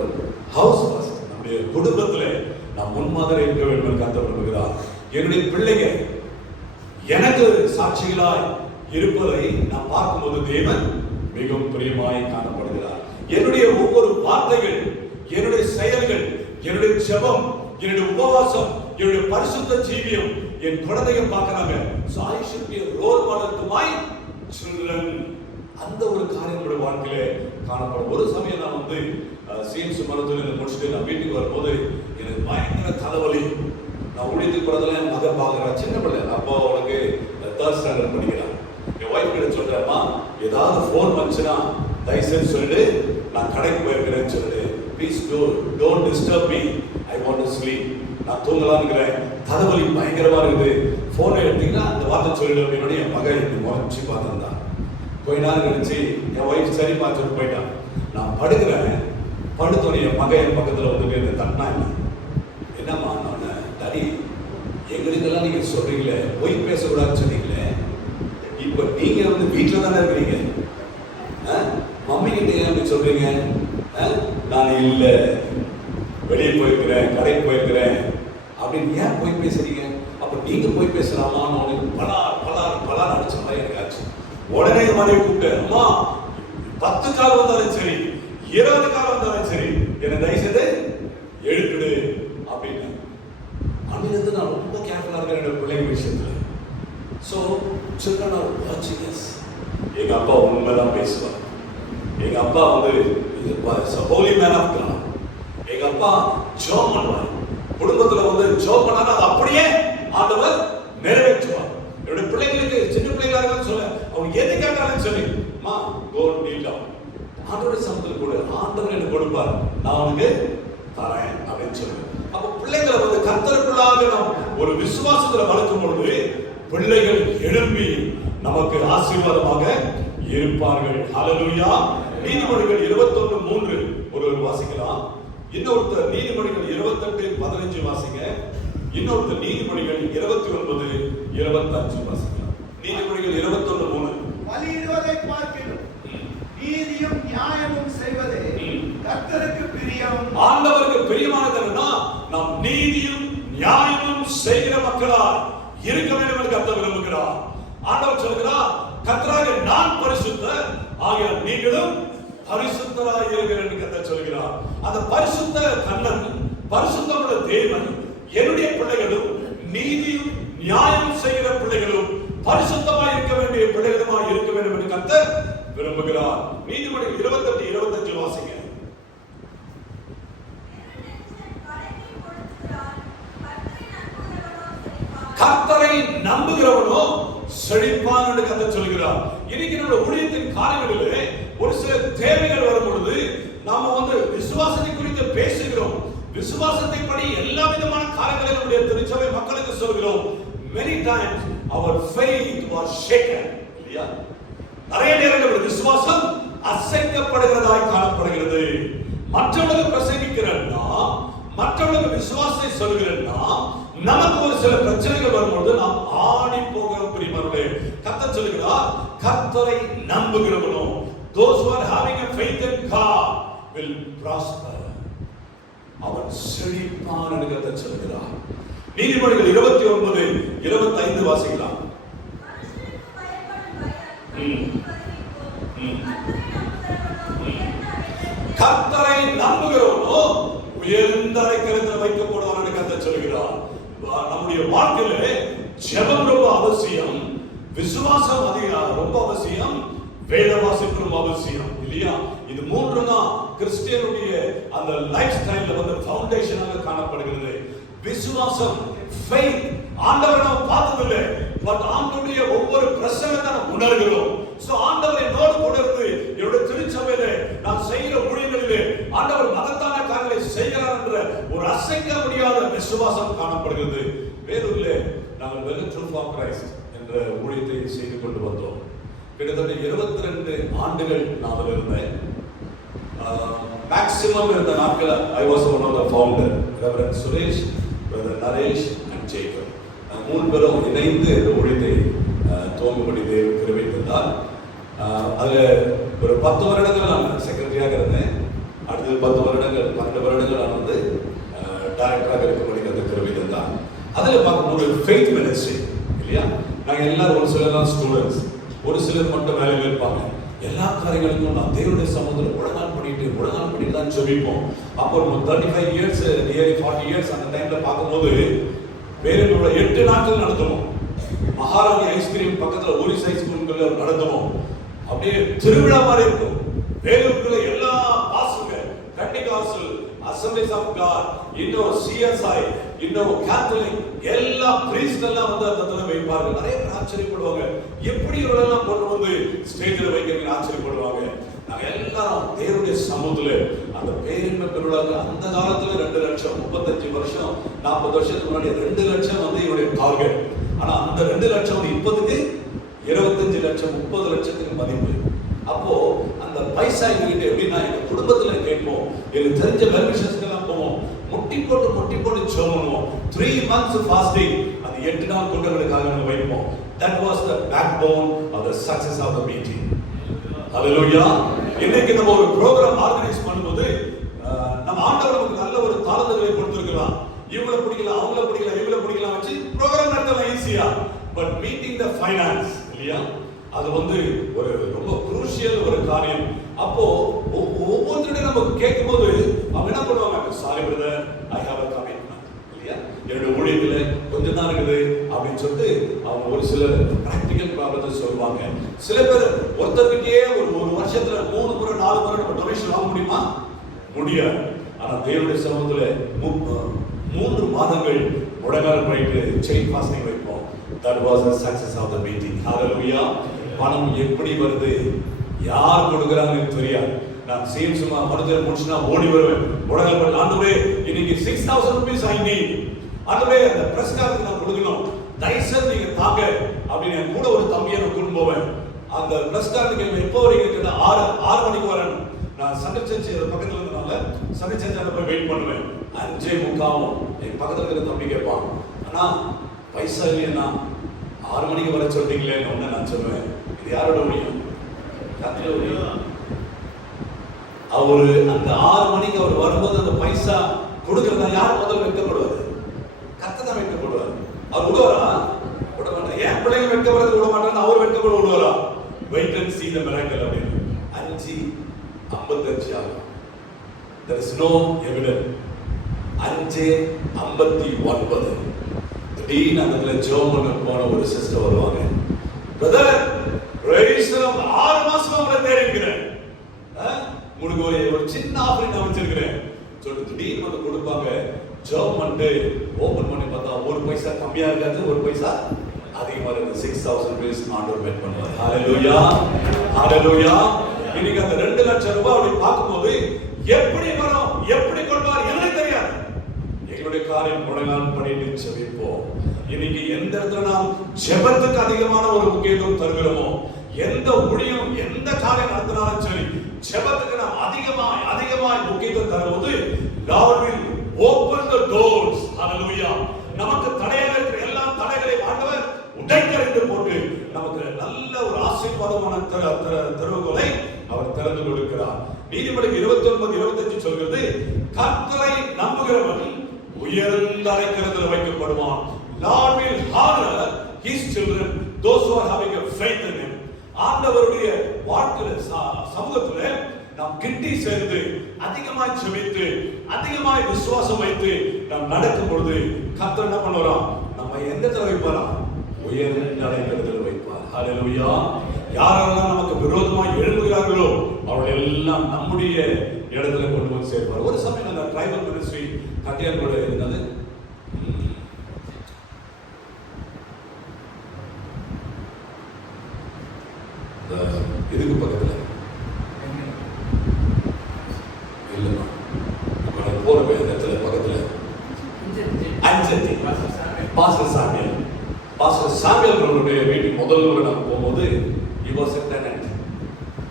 house first. நம்முடைய குடும்பத்திலே நாம் முன்மாதிரி இருக்க வேண்டும் என்று கர்த்தர் விரும்புகிறார். என்னுடைய பிள்ளைங்க எனக்கு சாட்சிகளாய் இருப்பதை நான் பார்க்கும்போது தேவன் மிகவும் பிரியமாய் காணப்படுகிறார். என்னுடைய ஒவ்வொரு வார்த்தைகள், என்னுடைய செயல்கள், என்னுடைய ஜெபம், என்னுடைய உபவாசம், என்னுடைய பரிசுத்த ஜீவியம் என் குழந்தைங்க பார்க்கறாங்க. So I should be a role model to my children. அந்த ஒரு காரியம் என்னுடைய வாழ்க்கையில காணப்படும். ஒரு சமயம் நான் வந்து சீன்ஸ் மருத்துவத்தில் முடிச்சுட்டு நான் வீட்டுக்கு வரும்போது எனக்கு பயங்கர தலைவலி. நான் ஊழியத்துக்கு போறதுல என் மகன் பார்க்குறேன், சின்ன பிள்ளை, அப்போ அவனுக்கு 3rd ஸ்டாண்டர்ட் படிக்கிறான். என் ஒய்ஃப் கிட்ட சொல்றேம்மா ஏதாவது ஃபோன் வந்துச்சுன்னா தயவுசெய்து சொல்லிட்டு நான் கடைக்கு போயிருக்கிறேன்னு சொல்லிட்டு, please don't disturb me, I want to sleep, நான் தூங்கலாம்னுக்கிறேன், தலைவலி பயங்கரமா இருக்குது, ஃபோனை எடுத்தீங்கன்னா அந்த வார்த்தை சொல்லிடு அப்படின்னு என் மகன் இப்படி முறைச்சி பார்த்துருந்தான். கொஞ்ச நேரம் கழிச்சு என் ஒய்ஃப் சரி பார்த்துட்டு போயிட்டான். நான் படுக்கிறேன், படுத்தோன்னே என் மகன் என் பக்கத்தில் வந்துட்டு என்ன தட்டினா, என்னம்மா நான் டாடி எங்களுக்கெல்லாம் நீங்க சொல்றீங்களே பொய் பேசக்கூடாதுன்னு சொன்னீங்களே, இப்ப நீங்க வந்து வீட்டில் தானே இருக்கிறீங்க, மம்மி கிட்ட ஏன் சொல்றீங்க, நான் இல்ல வெளியே போயிருக்கிறேன், கடைக்கு போயிருக்கிறேன் அப்படின்னு ஏன் போய் பேசுறீங்க, அப்ப நீங்க போய் பேசலாமான்னு உனக்கு பலார் அடிச்ச மாதிரி எனக்கு ஆச்சு. உடனே மனைவி கூப்பிட்டு, அம்மா 10 கால் வந்தாலும் சரி 20 கால் வந்தாலும் சரி என்ன தயவுசெய்து எழுப்பிடு அப்படின்னு. அன்னிலிருந்து நான் ரொம்ப கேர்ஃபுல்லா இருக்கேன் என்னோட பிள்ளைங்க விஷயத்துல. ஸோ சில்ட்ரன் ஆர் வாட்சிங் அஸ். எங்க அப்பா உண்மைதான் பேசுவார். எங்க அப்பா வந்து ஹோலி மேன் ஆஃப் காட். எங்க அப்பா ஜெபம் பண்ணுவார், குடும்பத்துல வந்து ஜெபம் பண்ணா அது அப்படியே ஆண்டவர் நிறைவேற்றுவார். என்னுடைய பிள்ளைகளுக்கு சின்ன பிள்ளைகளாக சொல்ல அவங்க எது கேட்டாலும் சரி, மா கோ நீல் டவுன், ஆண்டவருடைய சமூகத்தில் கூட ஆண்டவர் எனக்கு கொடுப்பார், நான் அவனுக்கு தரேன் அப்படின்னு சொல்லுவேன். அப்ப பிள்ளைகளை வந்து கர்த்தருக்குள்ளாக நாம் ஒரு விசுவாசத்துல வளர்க்கும் பொழுது பிள்ளைகள் எழும்பி நமக்கு ஆசீர்வாதமாக இருப்பார்கள். ஹல்லேலூயா. நீதிமொழிகள் 21:3 ஒருவர் வாசிக்கலாம். இன்னொருத்தர் நீதிமொழிகள் 28:15 வாசிங்க. இன்னொருத்தர் நீதிமொழிகள் 29:25 வாசிக்கலாம். நீதிமொழிகள் 21:3. பலியிடுவதை பார்க்கிலும் நீதியும் நியாயமும் செய்வதே கர்த்தருக்கு பிரியம். ஆண்டவருக்கு பிரியமானது என்னன்னா, நாம் நீதியும் நியாயமும் செய்கிற மக்களா இருக்க வேண்டும் என்று கர்த்தர் விரும்புகிறார். ஆண்டவர் சொல்கிறார், கர்த்தராகிய நான் பரிசுத்தர், ஆகையால் நீங்களும் பரிசுத்தராய் இருங்கள் என்று கர்த்தர் சொல்கிறார். அந்த பரிசுத்த கண்ணன், பரிசுத்தமுள்ள தேவன் என்னுடைய பிள்ளைகளும் நீதியும் நியாயம் செய்கிற பிள்ளைகளும் பரிசுத்தமாய் இருக்க வேண்டிய பிள்ளைகளுமாய் இருக்க வேண்டும் என்று கர்த்தர் விரும்புகிறார். நீதிமொழிகள் 28:25 வாசிங்க. கர்த்தரை நம்புகிறவனோ செழிப்பான் என்று கர்த்தர் சொல்கிறார். இன்னைக்கு நம்ம ஊழியத்தின் காலங்களிலே ஒரு சில தேவைகள் வரும் பொழுது நாம வந்து விசுவாசத்தை குறித்து பேசுகிறோம். விசுவாசத்தை படி எல்லா விதமான காரியங்களை நம்முடைய திருச்சபை மக்களுக்கு சொல்கிறோம். Many times our faith was shaken. இல்லையா? நிறைய நேரங்களில் விசுவாசம் அசைக்கப்படுகிறதாய் காணப்படுகிறது. மற்றவர்களுக்கு பிரசங்கிக்கிறன்னா, மற்றவர்களுக்கு விசுவாசத்தை சொல்கிறன்னா, நமக்கு ஒரு சில பிரச்சனைகள் வரும்போது நாம் ஆடி போகிறோம். பிரியமானவர்களே, கர்த்தர் சொல்கிறார், கர்த்தரை நம்புகிறவனோ, those who are having a faith in God will prosper. அவன் செழிப்பான் என்று கர்த்தர் சொல்கிறார். நீதிமொழிகள் 29:25 வாசிக்கலாம். கர்த்தரை நம்புகிறவனோ உயர்ந்த அடைக்கலத்தில் வைக்கப்படுவான் என்று கர்த்தர் சொல்கிறார். நம்முடைய வாழ்க்கையில ஜெபம் ரொம்ப அவசியம், விசுவாசம் ரொம்ப அவசியம், வேத வாசிப்பு ரொம்ப அவசியம். இல்லையா? இது மூன்று தான் கிறிஸ்டியனுடைய அந்த லைஃப் ஸ்டைல்ல வந்து ஃபவுண்டேஷனாக காணப்படுகிறது. விசுவாசம், faith, ஆண்டவரை நாம் பார்த்ததில்லை, பட் ஆண்டவருடைய ஒவ்வொரு பிரசங்கத்தை நாம் உணர்கிறோம். சோ ஆண்டவர் என்னோடு கூட இருந்து என்னுடைய திருச்சபையிலே நான் செய்கிற ஊழியங்களிலே ஆண்டவர் மகத்தான காரியங்களை செய்கிறார் என்ற ஒரு அசைக்க முடியாத விசுவாசம் காணப்படுகிறது. வேறொரு நாங்கள் வெல்கம் ட்ரூத் ஆஃப் கிரைஸ்ட் என்ற ஊழியத்தை செய்து கொண்டு வந்தோம். கிட்டத்தட்ட 22 ஆண்டுகள் நான் அதில் இருந்தேன். மேக்ஸிமம் இருந்த நாட்கள் I was one of the founder. Reverend Suresh, brother Naresh and Jacob, மூணு பேரும் இணைந்து இந்த ஊழியத்தை துவங்கும்படி தேவன் கிருபை தந்தார். அதில் ஒரு 10 வருடங்கள் நான் செக்ரட்டரியாக இருந்தேன். அடுத்து 10 வருடங்கள் 12 வருடங்கள் நான் வந்து டைரக்டராக இருக்கும்படி அந்த கிருபை தந்தார். அதில் பார்க்கும்போது ஃபெய்த் மினிஸ்ட்ரி இல்லையா, நாங்கள் எல்லாரும் ஒரு சிலர் ஸ்டூடெண்ட்ஸ், ஒரு சிலர் மட்டும் வேலையில் இருப்பாங்க. எல்லா காரியங்களுக்கும் நான் தேவனுடைய சமூகத்தில் உடனாள் பண்ணிட்டு தான் சொல்லிப்போம். அப்போ 35 இயர்ஸ், நியர்லி 40 இயர்ஸ் அந்த டைம்ல பார்க்கும்போது வேலூர்ல 8 நாட்கள் நடத்துவோம். மகாராணி ஐஸ்கிரீம் பக்கத்துல ஊரிஸ் ஐஸ்கிரீம்ல நடத்துவோம். அப்படியே திருவிழா மாதிரி இருக்கும். வேலூர்ல எல்லா பாஸ்டர்ங்க, பெண்டிகாஸ்டல், அசெம்பிளிஸ் ஆஃப் காட், இன்னும் சிஎஸ்ஐ, இன்னும் கேத்தலிக், எல்லா பிரீஸ்ட் எல்லாம் வந்து அந்த இடத்துல வைப்பார்கள். நிறைய பேர் ஆச்சரியப்படுவாங்க, எப்படி இவரெல்லாம் கொண்டு வந்து ஸ்டேஜில் வைக்கிறீங்க ஆச்சரியப்படுவாங்க. நாங்க எல்லாரும் தேவனுடைய சமூகத்துல அந்த பேரின்மை பெருவிழாக்கு அந்த காலத்துல 2 லட்சம், 35 வருஷம் 40 வருஷத்துக்கு முன்னாடி 2 லட்சம் வந்து இவருடைய டார்கெட். ஆனா அந்த 2 லட்சம் இப்போதைக்கு 25 லட்சம், 30 லட்சத்துக்கு மதிப்பு. அப்போ அந்த பைசா எங்ககிட்ட எப்படின்னா, எங்க குடும்பத்துல கேட்போம், எனக்கு தெரிஞ்ச வெல்விஷர்ஸ்க்கு எல்லாம் போவோம், முட்டி போட்டு சொல்லுவோம். 3 months fasting, அது 8 நாள் கூட்டங்களுக்காக நம்ம வைப்போம். That was the backbone of the success of the meeting. Hallelujah. இன்னைக்கு நம்ம ஒரு ப்ரோக்ராம் ஆர்கனைஸ் பண்ணும்போது நம்ம ஆண்டவர் நமக்கு நல்ல ஒரு தாளங்களை கொடுத்திருக்கலாம். இவங்கள பிடிக்கலாம், அவங்கள பிடிக்கலாம், இவங்கள பிடிக்கலாம் வச்சு ப்ரோக்ராம் நடத்தலாம் ஈஸியா. பட் மீட்டிங் த ஃபைனான்ஸ் இல்லையா, அது வந்து ஒரு ரொம்ப குரூஷியல் ஒரு காரியம். அப்போ ஒவ்வொருத்தருடைய நம்ம கேட்கும்போது அவங்க என்ன பண்ணுவாங்க, sorry brother, I have a commitment இல்லையா, என்னோட ஊழியத்துல கொஞ்சம் தான் இருக்குது அப்படின்னு சொல்லிட்டு அவங்க ஒரு சிலர் பிராக்டிக்கல் ப்ராப்ளத்தை சொல்லுவாங்க. சில பேர் ஒருத்தருக்கே ஒரு வருஷத்துல 3 முறை 4 முறை நம்ம டொனேஷன் வாங்க முடியுமா? முடியாது. ஆனா தேவனுடைய சமூகத்துல 3 மாதங்கள் முழங்கால் படிட்டு செயின் ஃபாஸ்டிங் வைப்போம். That was the success of the meeting. Hallelujah. பணம் எப்படி வருது, யார் கொடுக்குறாங்கன்னு தெரியாது. நான் சேம் சும்மா மனதில் முடிச்சுனா ஓடி வருவேன். முழங்கால் படி, ஆண்டவரே இன்னைக்கு 6000 rupees I need. ஆண்டவரே அந்த பிரஸ்காரத்துக்கு நான் கொடுக்கணும், தயவுசெய்து நீங்க தாங்க அப்படின்னு என் கூட ஒரு தம்பியை நான் கூட்டு போவேன். அந்த பிரஸ்காரத்துக்கு எப்போ வரீங்க? 6 மணிக்கு வரேன். நான் சண்டை சர்ச்சு பக்கத்துல இருந்தனால சண்டை சர்ச்சில் போய் வெயிட் பண்ணுவேன். 5:45 என் பக்கத்துல இருக்கிற தம்பி கேட்பான், அண்ணா பைசா இல்லையா, 6 மணிக்கு வர சொல்றீங்களே. ஒன்னு நான் சொல்லுவேன், இது யாரோட முடியும்? கத்தில முடியும். அவரு அந்த 6 மணிக்கு அவர் வரும்போது அந்த பைசா கொடுக்கறதா யார் முதல்ல வெட்கப்படுவாரு? கர்த்தர் வெட்கப்படுவார். அவர் விடுவாரா? விட மாட்டார். ஏன் பிள்ளைங்க வெட்கப்படுறது விட மாட்டாங்க, அவர் வெட்கப்பட விடுவாரா? Wait and see the miracle அப்படின்னு. 5:55 ஆகும். There is no evidence. 5:59 திடீர்னு அந்த ஜோம் பண்ண போன ஒரு சிஸ்டர் வருவாங்க. பிரதர் ரேஸ்லம் 6 மாசமா உங்களை தேடிக்கிறேன், உங்களுக்கு ஒரு சின்ன ஆஃபர் நான் வச்சிருக்கிறேன் சொல்லிட்டு திடீர்னு வந்து கொடுப்பாங்க. ஜோம் பண்ணிட்டு ஓபன் பண்ணி பார்த்தா ஒரு பைசா கம்மியா இருக்காது, ஒரு பைசா அதிகமா இருக்கு. 6000 rupees ஆண்டவர் பெட் பண்ணுவார். ஹalleluya, ஹalleluya. இன்னைக்கு அந்த 2 லட்சம் ரூபாய் அப்படி பார்க்கும்போது எப்படி வரும், எப்படி கொள்வார் எனக்கு தெரியாது. எங்களுடைய காரியம் முழங்கால் படிட்டு ஜெபிப்போம். இன்னைக்கு எந்த இடத்துல நாம் ஜெபத்துக்கு அதிகமான ஒரு முக்கியத்துவம் தருகிறோமோ, எந்த ஊழியம் எந்த காரியம் நடத்தினாலும் சரி, ஜெபத்துக்கு நாம் அதிகமாய் முக்கியத்துவம் தரும்போது God will open the doors. Hallelujah. நமக்கு தடையாக இருக்கிற எல்லா தடைகளை ஆண்டவர் உடைத்தெறிந்து போட்டு நமக்கு நல்ல ஒரு ஆசீர்வாதமான திறவுகோலை அவர் திறந்து கொடுக்கிறார். நீதிமொழிகள் 29:25 சொல்கிறது, கர்த்தரை நம்புகிறவன் உயர்ந்த அடைக்கலத்தில் வைக்கப்படுவான். Lord will honor his children, those who are having a faith in him. ஆண்டவருடைய வாழ்க்கையில சமூகத்திலே நாம் கிட்டி சேர்ந்து அதிகமாய் ஜெபித்து அதிகமாய் விசுவாசம் வைத்து நாம் நடக்கும் பொழுது கர்த்தர் என்ன பண்ணுவாராம்? நம்ம எந்த இடத்துல வைப்பாராம்? உயர்ந்த அடைக்கலத்தில் வைப்பார். ஹalleluya. யாரெல்லாம் நமக்கு விரோதமாய் எழும்புகிறார்களோ அவர்கள் எல்லாம் நம்முடைய இடத்துல கொண்டு வந்து சேர்ப்பார். ஒரு சமயம் அந்த ட்ரைபல் மினிஸ்ட்ரி கட்டியார் கூட இருந்தது. இதுக்கு பக்கத்துல இல்லைன்னா போற இடத்துல பக்கத்துல அஞ்சத்தி பாஸ்டர் சாமியல் அவர்களுடைய வீட்டுக்கு முதல் முறை நான் போகும்போது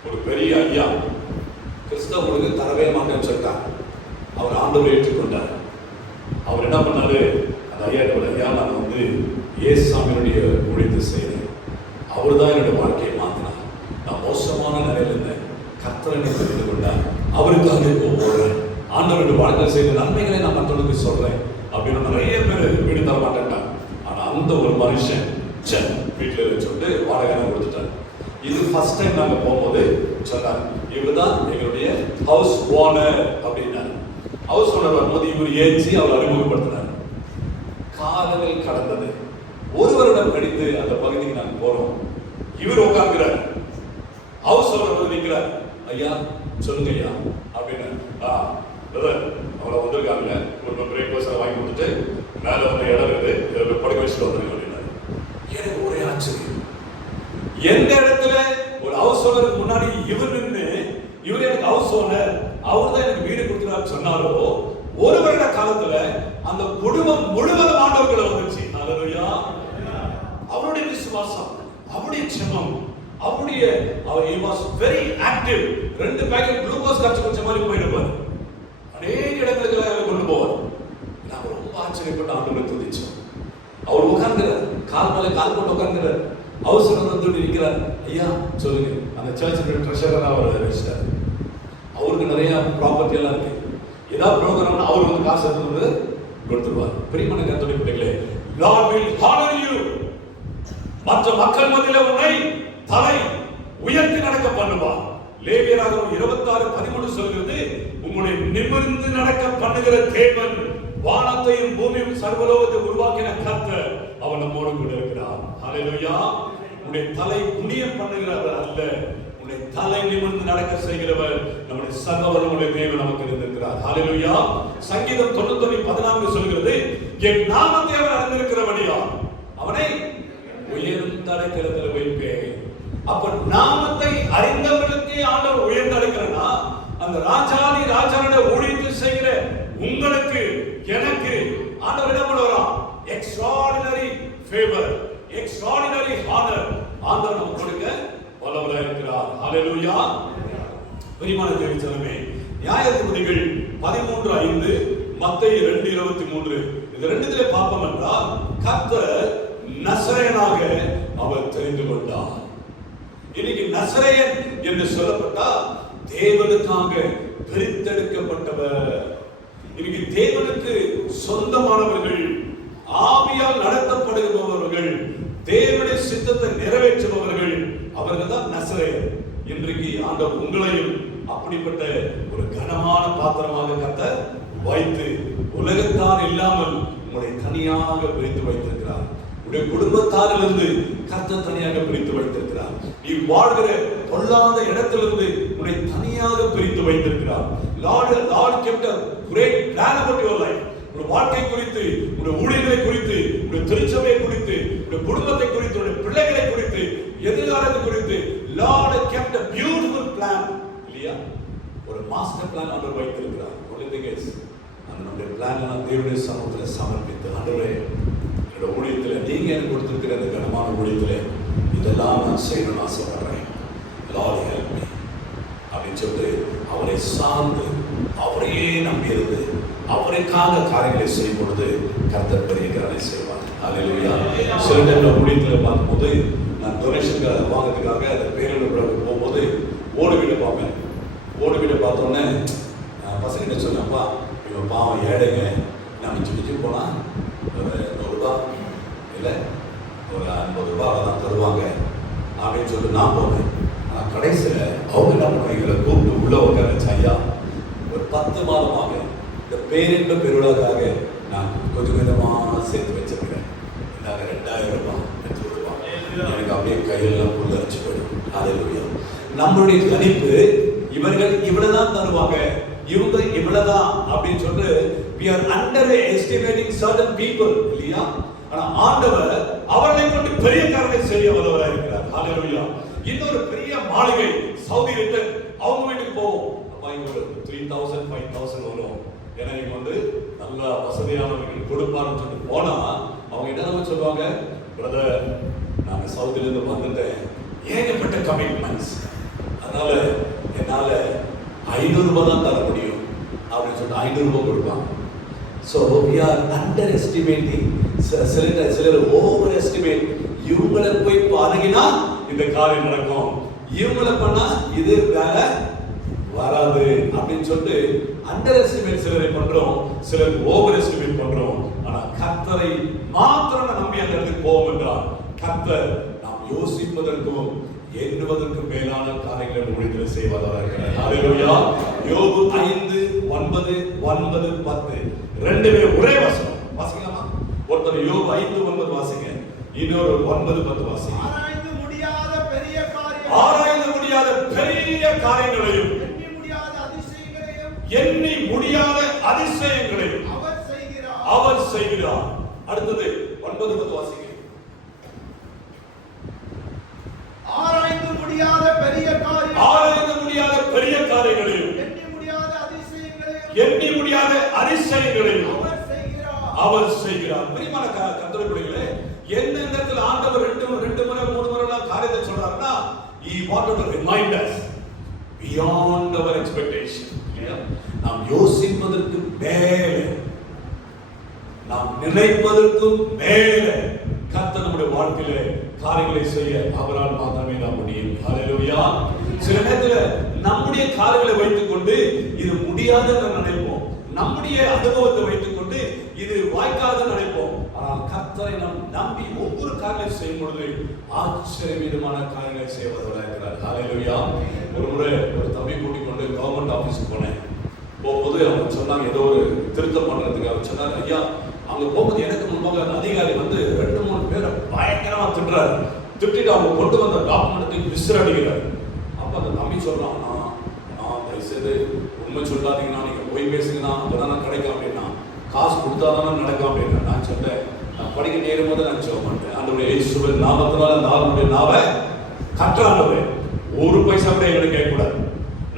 ஒரு பெரிய ஐயா கிறிஸ்தவர்களுக்கு தரவே மாட்டேன்னு சொல்லிட்டார். அவர் ஆண்டவரை ஏற்றுக்கொண்டார். அவர் என்ன பண்ணாரு? அந்த ஐயா நான் வந்து ஏசாமியுடைய ஊழியத்தை செய்தேன், அவர் தான் என்னுடைய வாழ்க்கையை மாற்றினார். நான் மோசமான நிலையில இருந்தேன், கர்த்தரை தெரிந்து கொண்டார், அவருக்காக இப்போ போறேன், ஆண்டவருடைய வாழ்க்கை செய்த நன்மைகளை நான் மற்றவர்களுக்கு சொல்றேன் அப்படின்னு நிறைய பேர் வீடு தர மாட்டேன்ட்டாங்க. ஆனா அந்த ஒரு மனுஷன் வீட்டில் சொல்லிட்டு வாடகை கொடுத்துட்டார். இது ஃபர்ஸ்ட் டைம் நாங்க போகும்போது சொன்னார், இவர்தான் எங்களுடைய ஹவுஸ் ஓனர் அப்படின்னாரு. ஹவுஸ் ஓனர் வரும்போது இவர் ஏற்றி அவர் அறிமுகப்படுத்தினார். காலங்கள் கடந்தது. 1 வருடம் கழித்து அந்த பகுதிக்கு நாங்க போறோம். இவர் உட்கார்கிறார், ஹவுஸ் ஓனர் வந்து நிற்கிறார். ஐயா சொல்லுங்க ஐயா அப்படின்னு. அவளை வந்திருக்காங்க, ஒரு பிரேக்ஃபாஸ்ட் வாங்கி கொடுத்துட்டு மேல வந்து இடம் இருக்குது, படுக்க வச்சுட்டு வந்துருங்க அப்படின்னாரு. எனக்கு ஒரே ஆச்சரியம். எந்த இடத்துல ஒரு ஹவுஸ் ஓனருக்கு முன்னாடி இவர் நின்று இவர் எனக்கு ஹவுஸ் ஓனர், அவர் தான் எனக்கு வீடு கொடுக்கிறார் சொன்னாரோ, 1 வருட காலத்துல அந்த குடும்பம் முழுவதும் ஆண்டவர்களை வந்துச்சு. ஹalleluya. அவருடைய விசுவாசம், அவருடைய ஜெபம், அவருடைய he was very active. 2 packet glucose காய்ச்சி குடிச்ச மாதிரி போயிடுவார். அநேக இடங்களுக்கு கொண்டு போவார். நான் ரொம்ப ஆச்சரியப்பட்டு ஆண்டவரை துதிச்சோம். அவர் உட்கார்ந்துறார், கால் மேல கால் போட்டு உட்கார்ந்துறார். ஹவுஸ் ஓனர் வந்து இருக்கிறார். ஐயா சொல்லுங்க. அந்த சர்ச்சுக்கு ட்ரெஷரரா அவர் வச்சிட்டார். அவருக்கு நிறைய ப்ராப்பர்ட்டி எல்லாம் இருக்கு. ஏதாவது ப்ரோக்ராம்னா அவர் வந்து காசு எடுத்து வந்து கொடுத்துருவார். பிரியமான கர்த்தருடைய பிள்ளைகளே, God will honor you. மற்ற மக்கள் மத்தியில உன்னை தலை உயர்த்தி நடக்க பண்ணுவார். லேவியராகமம் 26:13 சொல்கிறது, உங்களை நிமிர்ந்து நடக்க பண்ணுகிற தேவன், வானத்தையும் பூமியையும் சர்வலோகத்தை உருவாக்கின கர்த்தர், அவர் நம்மோடு கூட இருக்கிறார். ஹalleluya. உன்னை தலை குனிய பண்ணுகிறவர் அல்ல, உன்னை தலை நிமிர்ந்து நடக்க செய்கிறவர் நம்முடைய சர்வவல்லமையுள்ள தேவன் நமக்கு இருந்திருக்கிறார். ஹalleluya. சங்கீதம் 91:14 சொல்கிறது, என் நாமத்தை அவர் அறிந்திருக்கிறபடியா அவனை உயர்ந்த அடைக்கலத்தில் வைப்பேன். அப்ப நாமத்தை அறிந்தவர்களுக்கு ஆண்டவர் உயர்ந்த அடைக்கலனா, அந்த ராஜாதி ராஜாவோட ஊழியத்தை செய்கிற உங்களுக்கு எனக்கு ஆண்டவர் என்ன பண்ணுவாராம்? எக்ஸ்ட்ராடினரி ஃபேவர், எக்ஸ்ட்ராடினரி ஆனர் ஆண்டவர் நமக்கு கொடுக்க வல்லவராய் இருக்கிறார். ஹalleluya. பிரியமான தேவஜனமே, நியாயாதிபதிகள் 13:5, மத்தேயு 2:23 இது ரெண்டுத்திலே பாப்போம் என்றால், கர்த்தர் நசரேயனாக அவர் தெரிந்து கொண்டார். இன்னைக்கு நசரேயன் என்று சொல்லப்பட்டா தேவனுக்காக பிரித்தெடுக்கப்பட்டவர். இன்னைக்கு தேவனுக்கு சொந்தமானவர்கள், ஆவியால் நடத்தப்படுபவர்கள், தேவனுடைய சித்தத்தை நிறைவேற்றுபவர்கள், அவர்கள் தான் நசரேயர். இன்றைக்கு ஆண்டவர் உங்களையும் அப்படிப்பட்ட ஒரு கனமான பாத்திரமாக கர்த்தர் வைத்து உலகத்தார் இல்லாமல் உங்களை தனியாக பிரித்து வைத்திருக்கிறார். உடைய குடும்பத்தாரிலிருந்து கர்த்தர் தனியாக பிரித்து வைத்திருக்கிறார். நீ வாழ்கிற பொல்லாத இடத்திலிருந்து உன்னை தனியாக பிரித்து வைத்திருக்கிறார். Lord kept a great plan about your life. உடைய வாழ்க்கை குறித்து, உடைய ஊழியர்களை குறித்து, உடைய திருச்சபையை குறித்து, உடைய குடும்பத்தை குறித்து, உடைய பிள்ளைகளை குறித்து, எதிர்காலத்தை குறித்து Lord kept a beautiful plan. இல்லையா? ஒரு மாஸ்டர் பிளான் ஆண்டவர் வைத்திருக்கிறார். only thing is நம்முடைய பிளான் எல்லாம் தேவனுடைய சமூகத்தில் சமர்ப்பித்து, ஆண்டவரே என்னோட ஊழியத்தில் நீங்க எனக்கு கொடுத்திருக்கிற அந்த கனமான ஊழியத்தில் இதெல்லாம் நான் செய்யணும்னு ஆசைப்படுறேன். Lord help me அப்படின்னு சொல்லிட்டு அவரை சார்ந்து அவரையே நம்பியிருந்து அவருக்காக காரியங்களை செய்யும் பொழுது கர்த்தர் பெரிய காரியங்களை செய்வார். ஹalleluya. சில நேரத்தில் ஊழியத்தில் பார்க்கும்போது நான் டொனேஷன் வாங்கிறதுக்காக அந்த பேரில் போகும்போது ஓடு வீட்டை பார்ப்பேன். ஓடு வீட்டை பார்த்தோன்னே பசங்கிட்ட சொன்னப்பா, இவன் பாவம் ஏழைங்க, நான் மிச்சு போனால் ஒரு 100 ரூபா இல்லை ஒரு 50 ரூபா தான் தருவாங்க அப்படின்னு சொல்லிட்டு நான் போனேன். ஆனால் கடைசியில் அவங்க என்ன பண்ணுவாங்க, கூப்பிட்டு உள்ள உட்கார வச்சு, ஐயா ஒரு 10 மாதமாக இந்த பேரின்ப பெருவிழாக்காக நான் கொஞ்சம் கொஞ்சமாக சேர்த்து வச்சிருக்கிறேன். நாங்கள் 2000 ரூபாய் எடுத்து விடுவாங்க. எனக்கு அப்படியே கையெல்லாம் புல்லரிச்சு போயிடும். ஹalleluya. நம்மளுடைய கணிப்பு இவர்கள் இவ்வளவுதான் தருவாங்க, இவங்க இவ்வளவுதான் அப்படின்னு சொல்லிட்டு we are underestimating certain people இல்லையா? ஆனா ஆண்டவர் அவர்களை கொண்டு பெரிய காரியங்களை செய்ய வல்லவராய் இருக்கிறார். ஹalleluya. இன்னொரு பெரிய மாளிகை சவுதி ரிட்டன் அவங்க வீட்டுக்கு போவோம். அப்பா இங்க ஒரு 3000 5000 வரும், ஏன்னா இங்க வந்து நல்ல வசதியானவர்கள் கொடுப்பாருன்னு சொல்லிட்டு போனா அவங்க என்ன சொல்லுவாங்க, பிரதர் நாங்க சவுதில இருந்து வந்துட்டேன், ஏகப்பட்ட கமிட்மெண்ட்ஸ், அதனால என்னால 500 ரூபாய் தான் தர முடியும் அப்படின்னு சொல்லிட்டு 500 ரூபாய் கொடுப்பாங்க. So we are underestimating, சிலர் ஓவர் எஸ்டிமேட். இவங்களை போய் பாருங்கன்னா இந்த காரியம் நடக்கும், இவங்களை பண்ணா இது வேலை வராது அப்படின்னு சொல்லிட்டு அண்டர் எஸ்டிமேட் சிலரை பண்றோம், சிலர் ஓவர் எஸ்டிமேட் பண்றோம். ஆனா கர்த்தரை மாத்திரம் நம்பி அந்த இடத்துக்கு போவோம் என்றால் கர்த்தர் நாம் யோசிப்பதற்கும் எண்ணுவதற்கு மேலான காரியங்களை ஊழியத்தில் செய்வதாக இருக்கிறார். ஹalleluya. யோபு 5:9, 9, 10 ரெண்டுமே ஒரே வசனம். வாசிக்கலாமா? ஒருத்தர் யோபு 5:9 வாசிங்க, இன்னொரு 9:10 வாசிங்க. ஆராய்ந்து முடியாத பெரிய காரியங்களையும் எண்ணி முடியாத அதிசயங்களையும் அவர் செய்கிறார். அடுத்தது 9:10 வாசிங்க. ஆராய்ந்து முடியாத பெரிய காரியங்களையும் எண்ணி முடியாத அதிசயங்களையும் அவர் செய்கிறார். பிரியமான கர்த்தருடைய பிள்ளைகளே, எந்த நேரத்தில் ஆண்டவர் 2 முறை 3 முறை காரியத்தை சொல்றாருன்னா he wanted to remind us beyond our expectation. நாம் யோசிப்பதற்கு மேலே, நாம் நினைப்பதற்கும் மேலே கர்த்தர் நம்முடைய வாழ்க்கையில காரியங்களை செய்ய அவரால் மாத்திரமே நாம் முடியும். ஹalleluya. சில நேரத்தில் நம்முடைய காரியங்களை வைத்துக்கொண்டு இது முடியாதுன்னு நினைப்போம், நம்முடைய அனுபவத்தை வைத்துக்கொண்டு இது வாய்க்காதுன்னு நினைப்போம். ஆனால் கர்த்தரை நாம் நம்பி ஒவ்வொரு காரியங்களை செய்யும் பொழுது ஆச்சரியமான காரியங்களை செய்வதாக இருக்கிறார். ஹalleluya. ஒரு முறை ஒரு தம்பி கூட்டிக் கொண்டு கவர்மெண்ட் ஆபீஸ்க்கு போனேன். போகும்போது அவங்க சொன்னாங்க, ஏதோ ஒரு திருத்தம் பண்றதுக்கு. அவர் சொன்னாங்க, ஐயா அங்க போகும்போது எனக்கு முன்பாக அந்த அதிகாரி வந்து 2-3 பேரை பயங்கரமா திட்டுறாரு. திட்டிட்டு அவங்க கொண்டு வந்த டாக்குமெண்ட் விசிறடிக்கிறார். அப்ப சொல்றான், நான் தயவுசெய்து உண்மை சொல்லாதீங்கன்னா, நீங்க போய் பேசுங்கன்னா அப்பதானே கிடைக்கும் அப்படின்னா, காசு கொடுத்தாதானே நடக்கும் அப்படின்னா. நான் சொன்னேன், நான் படிக்க நேரும் போது நான் சொல்ல மாட்டேன், ஆண்டவரே இயேசுவின் நாமத்தினால அந்த ஆளுடைய நாவை கட்டுறாண்டவரே, ஒரு பைசா கூட எங்களுக்கு கேட்கக்கூடாது.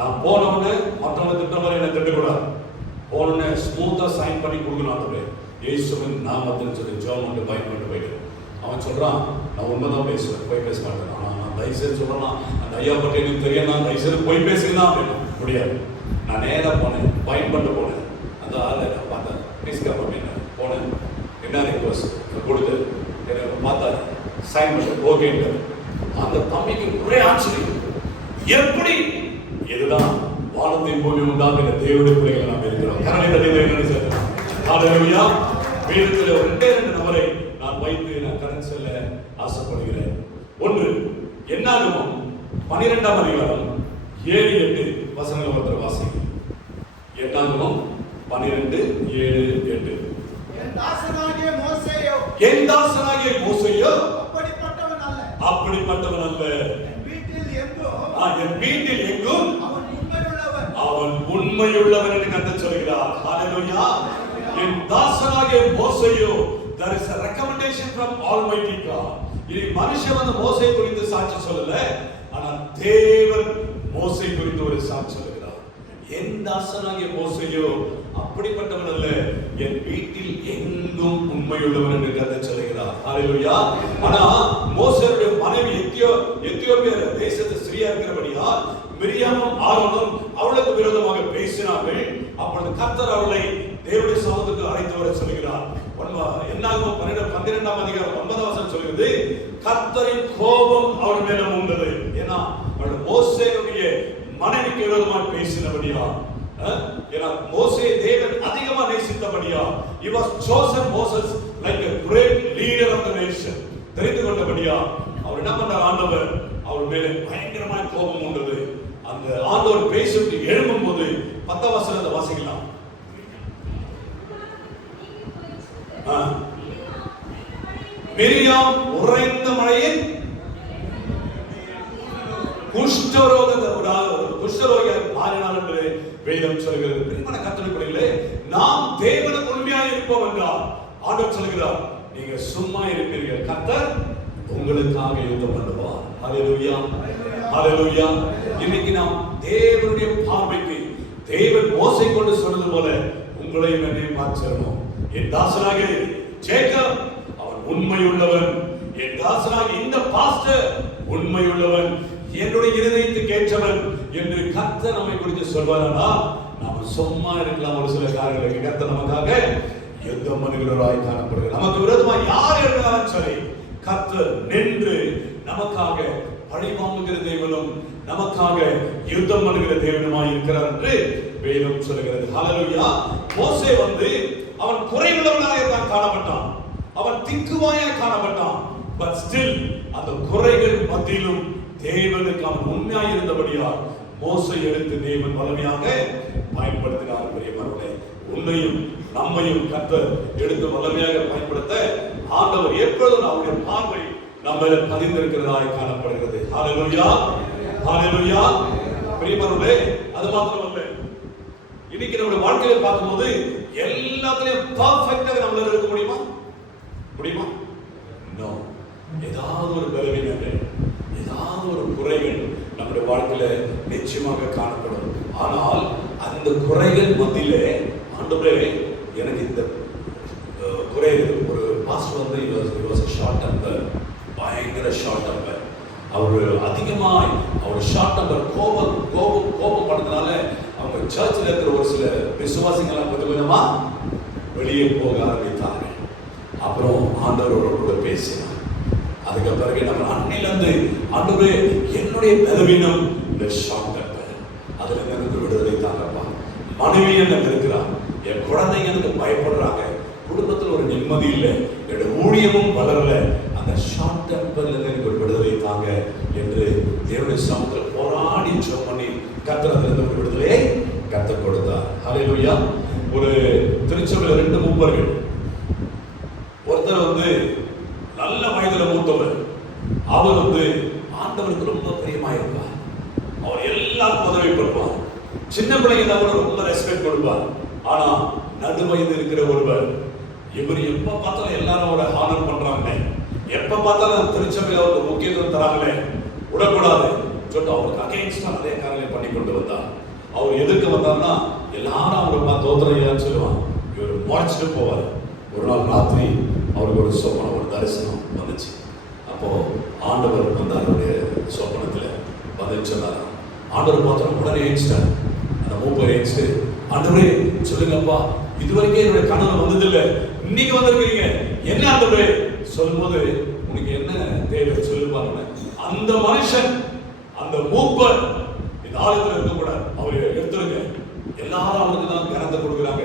நான் போனவொடனே மற்றவங்க திட்டவரை என்ன திட்டக்கூடாது, போனோடனே ஸ்மூத்தா சைன் பண்ணி கொடுக்கணும் ஆண்டவரே இயேசுவின் நாமத்தில் சொல்லி ஜெபம் பண்ணி பயன்பட்டு போயிட்டு. அவன் சொல்றான், நான் உண்மைதான் பேசுவேன், போய் பேச மாட்டேன். நான் தயவுசெய்து சொல்றேன், அந்த ஐயா பற்றி எனக்கு தெரியும், நான் தயவுசெய்து போய் பேசுங்கன்னா அப்படின்னா முடியாது. நான் நேராக போனேன், பயன்பட்டு போனேன். அந்த ஆளை நான் பார்த்தேன், ப்ளீஸ் கம் அப்படின்னு போனேன். என்ன ரிக்வஸ்ட் கொடுத்து எனக்கு பார்த்தாரு, சைன் பண்ண ஓகேங்க. அந்த தம்பிக்கு ஒரே ஆச்சரியம், எப்படி இதுதான் வானத்தை பூமி உண்டாக்குற தேவனுடைய பிள்ளைகள் நாம் இருக்கிறோம். கரணை தந்தை சேர்க்கிறோம். ஹல்லேலூயா. வேதத்தில் ரெண்டே ரெண்டு நபரை நான் வைத்து நான் கடன் செல்ல ஆசைப்படுகிறேன். ஒன்று என்னாகமம் 12ஆம் அதிகாரம் 7-8 வசனங்கள் ஒருத்தர் வாசிங்க. என்னாகமம் 12:7-8. என் தாசனாகிய மோசேயோ அப்படிப்பட்டவன் அல்ல. என் வீட்டில் எங்கும் அவன் உண்மையுள்ளவன் என்று கர்த்தர் சொல்கிறார். ஹல்லேலூயா. என் தாசனாகிய மோசேயோ, there is a recommendation from Almighty God. இது மனுஷன் வந்து மோசே குறித்து சாட்சி சொல்லல, ஆனால் தேவன் மோசே குறித்து ஒரு சாட்சி சொல்கிறார். என் தாசனாகிய மோசேயோ அப்படிப்பட்டவன் அல்ல, என் வீட்டில் எங்கும் உண்மையுள்ளவன் என்று கர்த்தர் சொல்கிறார். ஹல்லேலூயா. ஆனா மோசேயுடைய மனைவி எத்தியோப்பிய தேசத்து ஸ்திரீயா இருக்கிறபடியால் மிரியாமும் ஆரோனும் அவளுக்கு விரோதமாக பேசினார்கள். அப்பொழுது கர்த்தர் அவளை தேவனுடைய சமூகத்துக்கு அழைத்து வர சொல்கிறார். என்னாகும் 12ஆம் அதிகாரம் 9ஆம் வசனம் சொல்கிறது, கர்த்தரின் கோபம் அவள் மேல மூண்டது. ஏன்னா அவள் மோசேயுடைய மனைவிக்கு விரோதமாக பேசினபடியா, ஏன்னா மோசே தேவன் அதிகமா நேசித்தபடியா, he was chosen Moses like a great leader of the nation. தெரிந்து கொண்டபடியா அவர் என்ன பண்ணார், ஆண்டவர் அவர் மேல பயங்கரமான கோபம் உண்டது. அந்த ஆண்டவர் பேசிட்டு எழும்பும் போது 10ஆம் வசனத்தை வாசிக்கலாம். மிரியாம் உறைந்த மழையில் குஷ்டரோக மாறினார் என்று வேதம் சொல்கிறது. பிரியமான கர்த்தருடைய பிள்ளைகளே, நாம் தேவனுக்கு உண்மையாக இருப்போம் என்றால் ஆண்டவர் சொல்கிறார், நீங்க சும்மா இருப்பீர்கள், கர்த்தர் உங்களுக்காக யுத்தம் பண்ணுவார். ஹல்லேலூயா. ஹல்லேலூயா. இன்னைக்கு நாம் தேவனுடைய பார்வைக்கு தேவன் மோசே கொண்டு சொன்னது போல உங்களையும் என்னையும் பார்க்கிறோம். என் தாசனாகிய ஜேக்கப் அவன் உண்மையுள்ளவன், என் தாசனாகிய இந்த பாஸ்டர் உண்மையுள்ளவன், என்னுடைய இருதயத்துக்கு ஏற்றவன் என்று கர்த்தர் நம்மை குறித்து சொல்வாரா, நாம் சும்மா இருக்கலாம். ஒரு சில காரியங்களுக்கு கர்த்தர் நமக்காக யுத்தம் பண்ணுகிறவராய் காணப்படுகிறார். நமக்கு விரோதமாக யார் இருந்தாலும் சரி, கர்த்தர் நின்று நமக்காக பழி வாங்குகிற தேவனும் நமக்காக யுத்தம் பண்ணுகிற தேவனுமாய் இருக்கிறார் என்று வேதம் சொல்கிறது. ஹல்லேலூயா. மோசே வந்து அவன் குறைவுள்ளவனாக தான் காணப்பட்டான், அவன் திக்குவாயாய் காணப்பட்டான். பட் ஸ்டில் அந்த குறைகள் மத்தியிலும் தேவனுக்கு அவன் உண்மையாக இருந்தபடியால் மோசே எடுத்து தேவன் வல்லமையாக பயன்படுத்தினார். பிரியமானவர்களே, உன்னையும் நம்மையும் கர்த்தர் எடுத்து வல்லமையாக பயன்படுத்த ஆண்டவர் எப்பொழுதும் அவருடைய பார்வை நம்ம மேல பதிந்திருக்கிறதாய் காணப்படுகிறது. ஹல்லேலூயா. ஹல்லேலூயா. பிரியமானவர்களே, அது மாத்திரமல்ல, இன்னைக்கு நம்முடைய வாழ்க்கையில பார்க்கும்போது எல்லாத்துலயும் பர்ஃபெக்ட்டா நம்மளால இருக்க முடியுமா? முடியுமா? நோ. ஏதாவது ஒரு பலவீனங்கள், ஏதாவது ஒரு குறைகள் நம்முடைய வாழ்க்கையில நிச்சயமாக காணப்படும். ஆனால் அந்த குறைகள் மத்தியிலே ஆண்டவரே எனக்கு இந்த குறை, ஒரு பாஸ்டர் வந்து ஷார்ட் டெம்பர், பயங்கர ஷார்ட் டெம்பர். அவர் அதிகமாய் அவர் ஷார்ட் டெம்பர் கோபம் படுறதுனால அவங்க சர்ச்சில் இருக்கிற ஒரு சில விசுவாசிகள் கொஞ்சம் கொஞ்சமா வெளியே போக ஆரம்பித்தாங்க. அப்புறம் ஆண்டவரோட கூட பேசினார். அதுக்கு பிறகு நம்ம அன்னையிலிருந்து ஆண்டவரே என்னுடைய பலவீனம் இந்த ஷார்ட் டெம்பர், அதுல எனக்கு விடுதலை தாங்கப்பா. மனைவி எனக்கு இருக்கிறார், என் குழந்தைங்க எனக்கு பயப்படுறாங்க, குடும்பத்தில் ஒரு நிம்மதி இல்லை, என்னோட ஊழியமும் வளரல, அந்த ஷார்ட் டெம்பர்ல எனக்கு ஒரு விடுதலை தாங்க என்று தேவனுடைய சமூகத்தில் போராடி ஜெபம் பண்ணி கர்த்தர் அதிலிருந்து ஒரு விடுதலையை கர்த்தர் கொடுத்தார். ஹல்லேலூயா. ஒரு திருச்சபையில் 2 மூப்பர்கள், ஒருத்தர் வந்து நல்ல வயதுல மூத்தவர், அவர் வந்து ஆண்டவருக்கு ரொம்ப பிரியமா இருப்பார். அவர் எல்லா சின்ன பிள்ளைங்க தான் கூட ரொம்ப ரெஸ்பெக்ட் கொடுப்பார். ஆனா நடு வயது இருக்கிற ஒருவர், இவர் எப்ப பார்த்தாலும் எல்லாரும் அவரை ஹானர் பண்றாங்களே, எப்ப பார்த்தாலும் திருச்சபையில் அவருக்கு முக்கியத்துவம் தராங்களே, விடக்கூடாது சொல்லிட்டு அவருக்கு அகைன்ஸ்டா நிறைய காரியங்களை பண்ணி கொண்டு வந்தார். அவர் எதிர்க்க வந்தார்னா எல்லாரும் அவரை பார்த்து தோத்திரையான்னு சொல்லுவாங்க. இவர் முளைச்சிட்டு போவார். ஒரு நாள் ராத்திரி அவருக்கு ஒரு சொப்பனம், ஒரு தரிசனம் வந்துச்சு. அப்போ ஆண்டவர் வந்து அவருடைய சொப்பனத்துல பதில் சொன்னார். ஆண்டவர் பார்த்தோம் உடனே ஏஞ்சிட்டார். அந்த மூப்பர் ஏஞ்சிட்டு, ஆண்டவரே சொல்லுங்கப்பா, இதுவரைக்கும் என்னுடைய கனவு வந்ததில்லை, இன்னைக்கு வந்திருக்கிறீங்க, என்ன ஆண்டவரே சொல்லும்போது உனக்கு என்ன தேவை சொல்லுப்பாங்க. அந்த மனுஷன், அந்த மூப்பர் இந்த ஆலயத்தில் இருக்கக்கூடாது, அவரை எடுத்துருங்க. எல்லாரும் அவருக்கு தான் கனத்தை கொடுக்குறாங்க,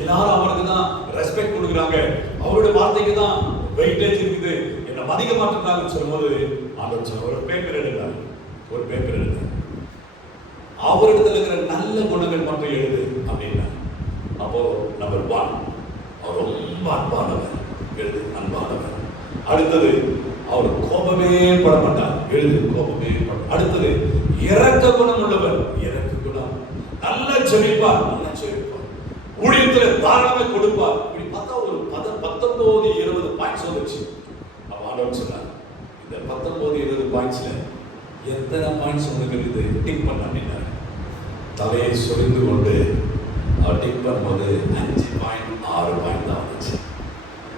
எல்லாரும் அவருக்கு தான் ரெஸ்பெக்ட் கொடுக்குறாங்க, அவருடைய வார்த்தைக்கு தான் வெயிட்டேஜ் இருக்குது, என்ன மதிக்க மாட்டேங்கிறாங்கன்னு சொல்லும்போது ஆண்டவர் சொல்ல, ஒரு பேப்பர் எழுதுறாரு, ஒரு பேப்பர் எழுது, அவரிடத்துல இருக்கிற நல்ல குணங்கள் மட்டும் எழுது அப்படின்னா. அப்போ நம்பர் 1, அவர் ரொம்ப அன்பானவர், எழுது அன்பானவர். அடுத்தது, அவர் கோபமே பட மாட்டார், எழுது கோபமே பட. அடுத்தது, இரக்க குணம் உள்ளவர், இரக்க குணம். நல்ல ஜெபிப்பார், நல்ல ஜெபிப்பார். ஊழியத்தில் தாராளமாக கொடுப்பார். இப்படி பார்த்தா ஒரு 19, 20 பாயிண்ட்ஸ் வந்துச்சு. அப்ப ஆண்டவர் சொன்னார், இந்த 19, 20 பாயிண்ட்ஸ்ல எத்தனை பாயிண்ட்ஸ் உங்களுக்கு இருக்குது டிக் பண்ண அப்படின்னாரு. தலையை சொரிந்து கொண்டு அவர் டிக் பண்ணும்போது 5 பாயிண்ட் 6 பாயிண்ட் தான் வந்துச்சு.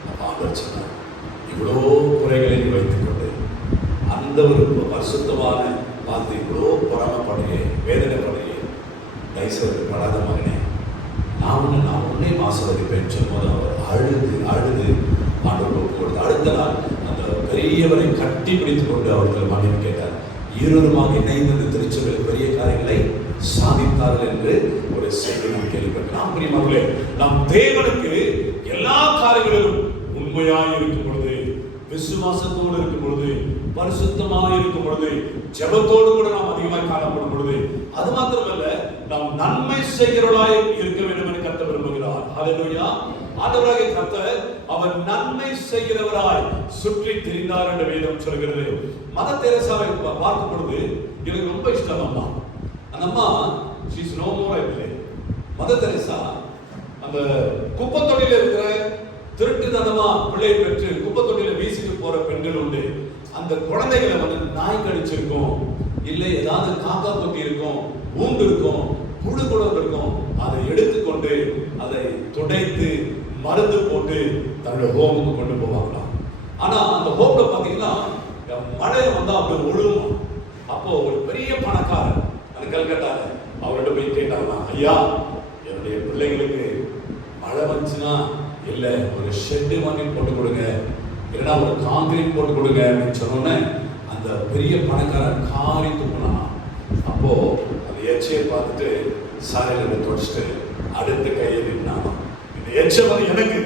அப்ப ஆண்டவர் சொன்னார், இவ்வளோ குறைகளை நீ வைத்துக்கொண்டு அந்த ஒரு பரிசுத்தமான பார்த்து இவ்வளோ பொறாமப்படுங்க, வேதனைப்படுங்க, தயவுசெய்து படாத மகனே, நான் உன்னை ஆசீர்வதிப்பேன் சொல்லும்போது அவர் அழுது ஆண்டவர் கொடுத்து, அடுத்த நாள் அந்த பெரியவரை கட்டி பிடித்துக் கொண்டு அவர்கள் மகன் கேட்டார். இருவருமாக இணைந்து இந்த திருச்சபையில் பெரிய காரியங்களை சாதித்தார்கள் என்று ஒரு செய்தி நாம் கேள்விப்பட்டோம். பிரியமானவர்களே, நாம் தேவனுக்கு எல்லா காரியங்களிலும் உண்மையாய் இருக்கும் பொழுது, விசுவாசத்தோடு இருக்கும் பொழுது, பரிசுத்தமாக இருக்கும் பொழுது, ஜெபத்தோடு கூட நாம் அதிகமாக காணப்படும் பொழுது, அது மாத்திரமல்ல நாம் நன்மை செய்கிறவர்களாய் இருக்க வேண்டும் என்று கர்த்தர் விரும்புகிறார். ஹல்லேலூயா. ஆண்டவராகிய கர்த்தர் அவர் நன்மை செய்கிறவராய் சுற்றி திரிந்தார் என்று வேதம் சொல்கிறது. மதர் தெரேசாவை பார்க்கும் பொழுது எனக்கு ரொம்ப இஷ்டம். அம்மா, அந்த அம்மா she is no more இல்லை. மதர் தெரேசா அந்த குப்பை தொட்டியில இருக்கிற திருட்டுத்தனமா பிள்ளை பெற்று குப்பை தொட்டியில வீசிட்டு போற பெண்கள் உண்டு. அந்த குழந்தைகளை வந்து நாய் கடிச்சிருக்கும், இல்லை ஏதாவது காக்கா கொட்டி இருக்கும், பூண்டு இருக்கும், புழு குளம் இருக்கும், அதை எடுத்துக்கொண்டு அதை துடைத்து மருந்து போட்டு தன்னுடைய ஹோமுக்கு கொண்டு போவாங்களாம். ஆனா அந்த ஹோம்ல பாத்தீங்கன்னா மழை வந்தா அப்படி ஒழுகும். அப்போ ஒரு பெரிய பணக்காரர் அந்த கல்கட்டால அவர்கிட்ட போய் கேட்டாங்களாம், ஐயா என்னுடைய பிள்ளைங்களுக்கு மழை வந்துச்சுன்னா இல்ல ஒரு ஷெட்டு வாங்கி போட்டு கொடுங்க, இல்லைன்னா ஒரு காங்கிரீட் போட்டு கொடுங்க அப்படின்னு சொன்னோன்னே அந்த பெரிய பணக்காரன் காரி துப்புனான். அப்போ அந்த எச்சையை பார்த்துட்டு சாலையில தொடச்சிட்டு அடுத்த கையை நின்னான். இந்த எச்சை வந்து எனக்கு,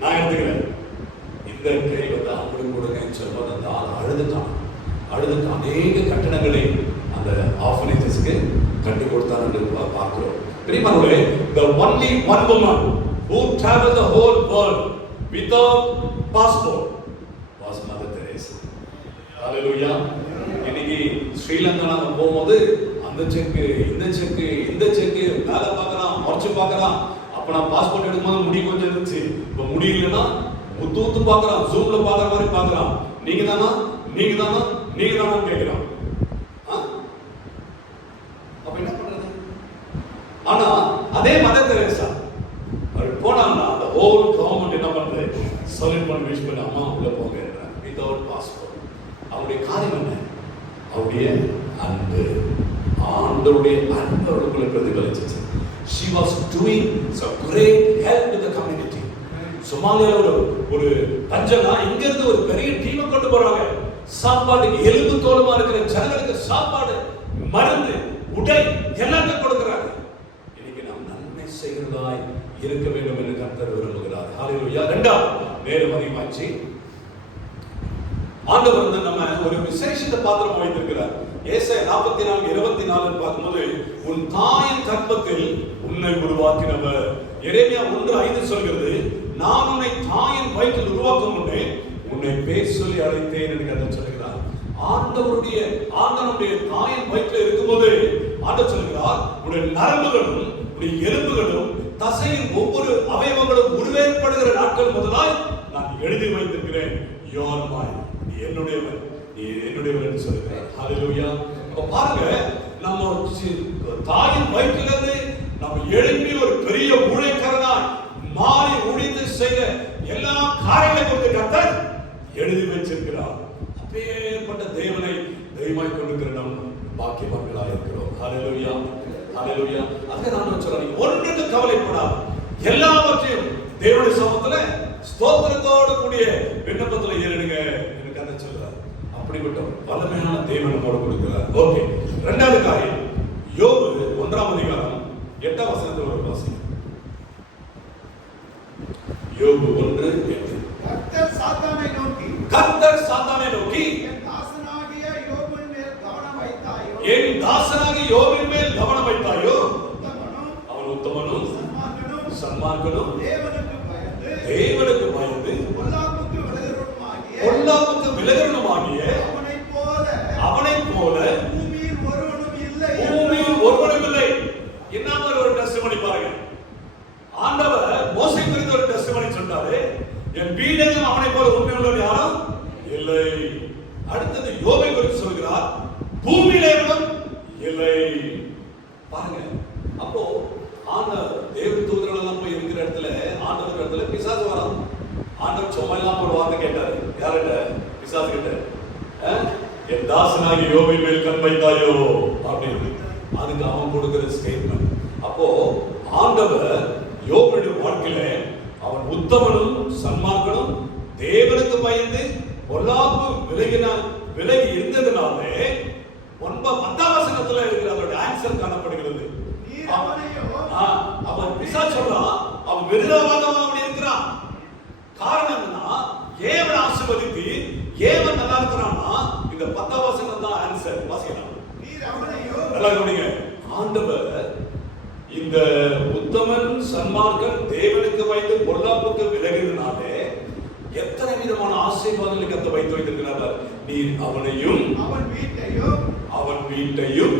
நான் எடுத்துக்கிறேன், இந்த கை வந்து அவங்களுக்கு கொடுங்கன்னு சொல்லும்போது அந்த ஆள் அழுதுட்டான். அநேக கட்டணங்களை அந்த ஆர்ஃபனேஜஸ்க்கு கட்டி கொடுத்தார் என்று பார்க்கிறோம். பிரியமானவர்களே, the only one woman who traveled the whole world without passport was Mother Teresa. Hallelujah. இன்னைக்கு ஸ்ரீலங்கா நாம போகும்போது அந்த செக்கு இந்த செக்கு வேலை பார்க்கலாம், முறைச்சு பார்க்கலாம். அப்ப நான் பாஸ்போர்ட் எடுக்கும்போது முடி கொஞ்சம் இருந்துச்சு, இப்ப முடி இல்லைன்னா ஊத்து பார்க்கலாம், ஜூம்ல பார்க்குற மாதிரி பார்க்கலாம். நீங்க தானா கேட்கிறான். அப்ப என்ன பண்றது? ஆனா அதே மதர் தெரேசா அவர் போனாங்கன்னா அந்த ஹோல் கவர்மெண்ட் என்ன பண்றது, சல்யூட் பண்ணி விஷ் பண்ணி அம்மா உள்ள போங்க வித்அவுட் பாஸ்போர்ட். அவருடைய காரியம் என்ன? அவருடைய அன்பு, ஆண்டவருடைய அன்பு அவர்களுக்குள்ள பிரதிபலிச்சிச்சு. She was doing some great help to the community. சொமாலியால ஒரு பஞ்சனா இங்க இருந்து ஒரு பெரிய டீமை கொண்டு போறாங்க. சாப்பாடு எலும்பு தோலுமா இருக்கிற ஜனங்களுக்கு சாப்பாடு, மருந்து, உடை எல்லாத்தையும் கொடுக்கிறாங்க. இன்னைக்கு நாம் நன்மை செய்கிறதாய் இருக்க வேண்டும் என்று கர்த்தர் விரும்புகிறார். ஹalleluya. இரண்டாவது நேரம் அதிகமாச்சு. ஆண்டவர் வந்து நம்ம ஒரு விசேஷித்த பாத்திரம் வைத்திருக்கிறார். ஏசாயா 44:24 பார்க்கும்போது, உன் தாயின் கர்ப்பத்தில் உன்னை உருவாக்கினவர். எரேமியா 1:5 சொல்கிறது, நான் உன்னை தாயின் வயிற்றில் உருவாக்கும் முன்னே உன்னை பேர் சொல்லி அழைத்தேன் என்று கர்த்தர் சொல்கிறார். ஆண்டவருடைய தாயின் வயிற்றில் இருக்கும்போது ஆண்டவர் சொல்கிறார், உடைய நரம்புகளும் உடைய எலும்புகளும் தசையின் ஒவ்வொரு அவயவங்களும் உருவேற்படுகிற நாட்கள் முதலாய் நான் எழுதி வைத்திருக்கிறேன். யோர் மைண்ட், நீ என்னுடையவன், நீ என்னுடையவன் என்று சொல்கிறேன். ஹalleluya. அப்ப பாருங்க, நம்ம தாயின் வயிற்றிலிருந்து நம்ம எழும்பி ஒரு பெரிய ஊழியக்காரனாய் மாறி ஊழியத்தை செய்த எல்லா காரியங்களை கொண்டு கர்த்தர் எழுதி வச்சிருக்கிறார். அப்பேற்பட்ட தேவனை தெய்வமாய் கொண்டிருக்கிற நம் பாக்கியவான்களாக இருக்கிறோம். ஹalleluya, ஹalleluya. அதுக்கு நான் சொல்றேன், ஒன்றுக்கு கவலைப்படாத, எல்லாவற்றையும் தேவனுடைய சமூகத்துல ஸ்தோத்திரத்தோடு கூடிய விண்ணப்பத்துல ஏறிடுங்க என்று கர்த்தர் சொல்றார். அப்படிப்பட்ட வல்லமையான தேவன் நம்மோடு கொடுக்கிறார். ஓகே, இரண்டாவது காரியம், யோபு 1ஆம் அதிகாரம் 8ஆம் வசனத்தில் ஒரு வாசிங்க. யோபு 1:8. கர்த்தர் சாத்தானை நோக்கி, கர்த்தர் சாத்தானை நோக்கி, என் தாசனாகிய யோபின் மேல் கவனம் வைத்தாயோ, என் தாசனாகிய யோபின் மேல் கவனம் வைத்தாயோ, உத்தமனும் அவன் உத்தமனும் சன்மார்க்கனும் தேவனுக்கு பயந்து பயந்து பொல்லாப்புக்கு விலகுறவனுமாகிய அவனைப் போல பூமியில் ஒருவனும் இல்லை. என்ன ஒரு டெஸ்டிமனி பாருங்க. ஆண்டவர் மோசே குறித்து ஒரு டெஸ்டிமனி சொன்னாரு, என் வீடையும் அவனைப் போல உண்மை உள்ளவன் யாரும் இல்லை. அடுத்தது யோபை குறித்து சொல்கிறார், பூமியிலே இல்லை. பாருங்க, அப்போ ஆண்டவர் தேவ தூதர்கள் எல்லாம் போய் இருக்கிற இடத்துல ஆண்டவர் இடத்துல பிசாசு வரான். ஆண்டவர் சும்மா எல்லாம் ஒரு வார்த்தை கேட்டாரு, யார்கிட்ட? பிசாசு கிட்ட. என் தாசனாகி யோபின் மேல் கண் வைத்தாயோ அப்படின்னு. அதுக்கு அவன் கொடுக்கிற ஸ்டேட்மெண்ட். அப்போ ஆண்டவர் யோபுடைய வாழ்க்கையில அவன் உத்தமனும் சன்மார்க்கனும் தேவனுக்கு பயந்து பொல்லாப்பு விலகி இருந்ததுனாலே 10ஆம் வசனத்துல இருக்கிற அதோட ஆன்சர் காணப்படுகிறது. அவன் பிசாசு சொல்றான், அவன் விருதாவாதமா அப்படி இருக்கிறான். காரணம் என்னன்னா, ஏவன் ஆசீர்வதித்து ஏவன் நல்லா இருக்கிறான்னா இந்த 10ஆம் வசனம் தான் ஆன்சர். வாசிக்கலாம். நல்லா கவனிங்க. ஆண்டவர் இந்த உத்தமன் சன்மார்க்கன் தேவனுக்கு பயந்து பொல்லாப்புக்கு விலகினாலே எத்தனை விதமான ஆசீர்வாதங்களை கர்த்தர் வைத்து வைத்திருக்கிறார். நீர் அவனையும் அவன் வீட்டையும்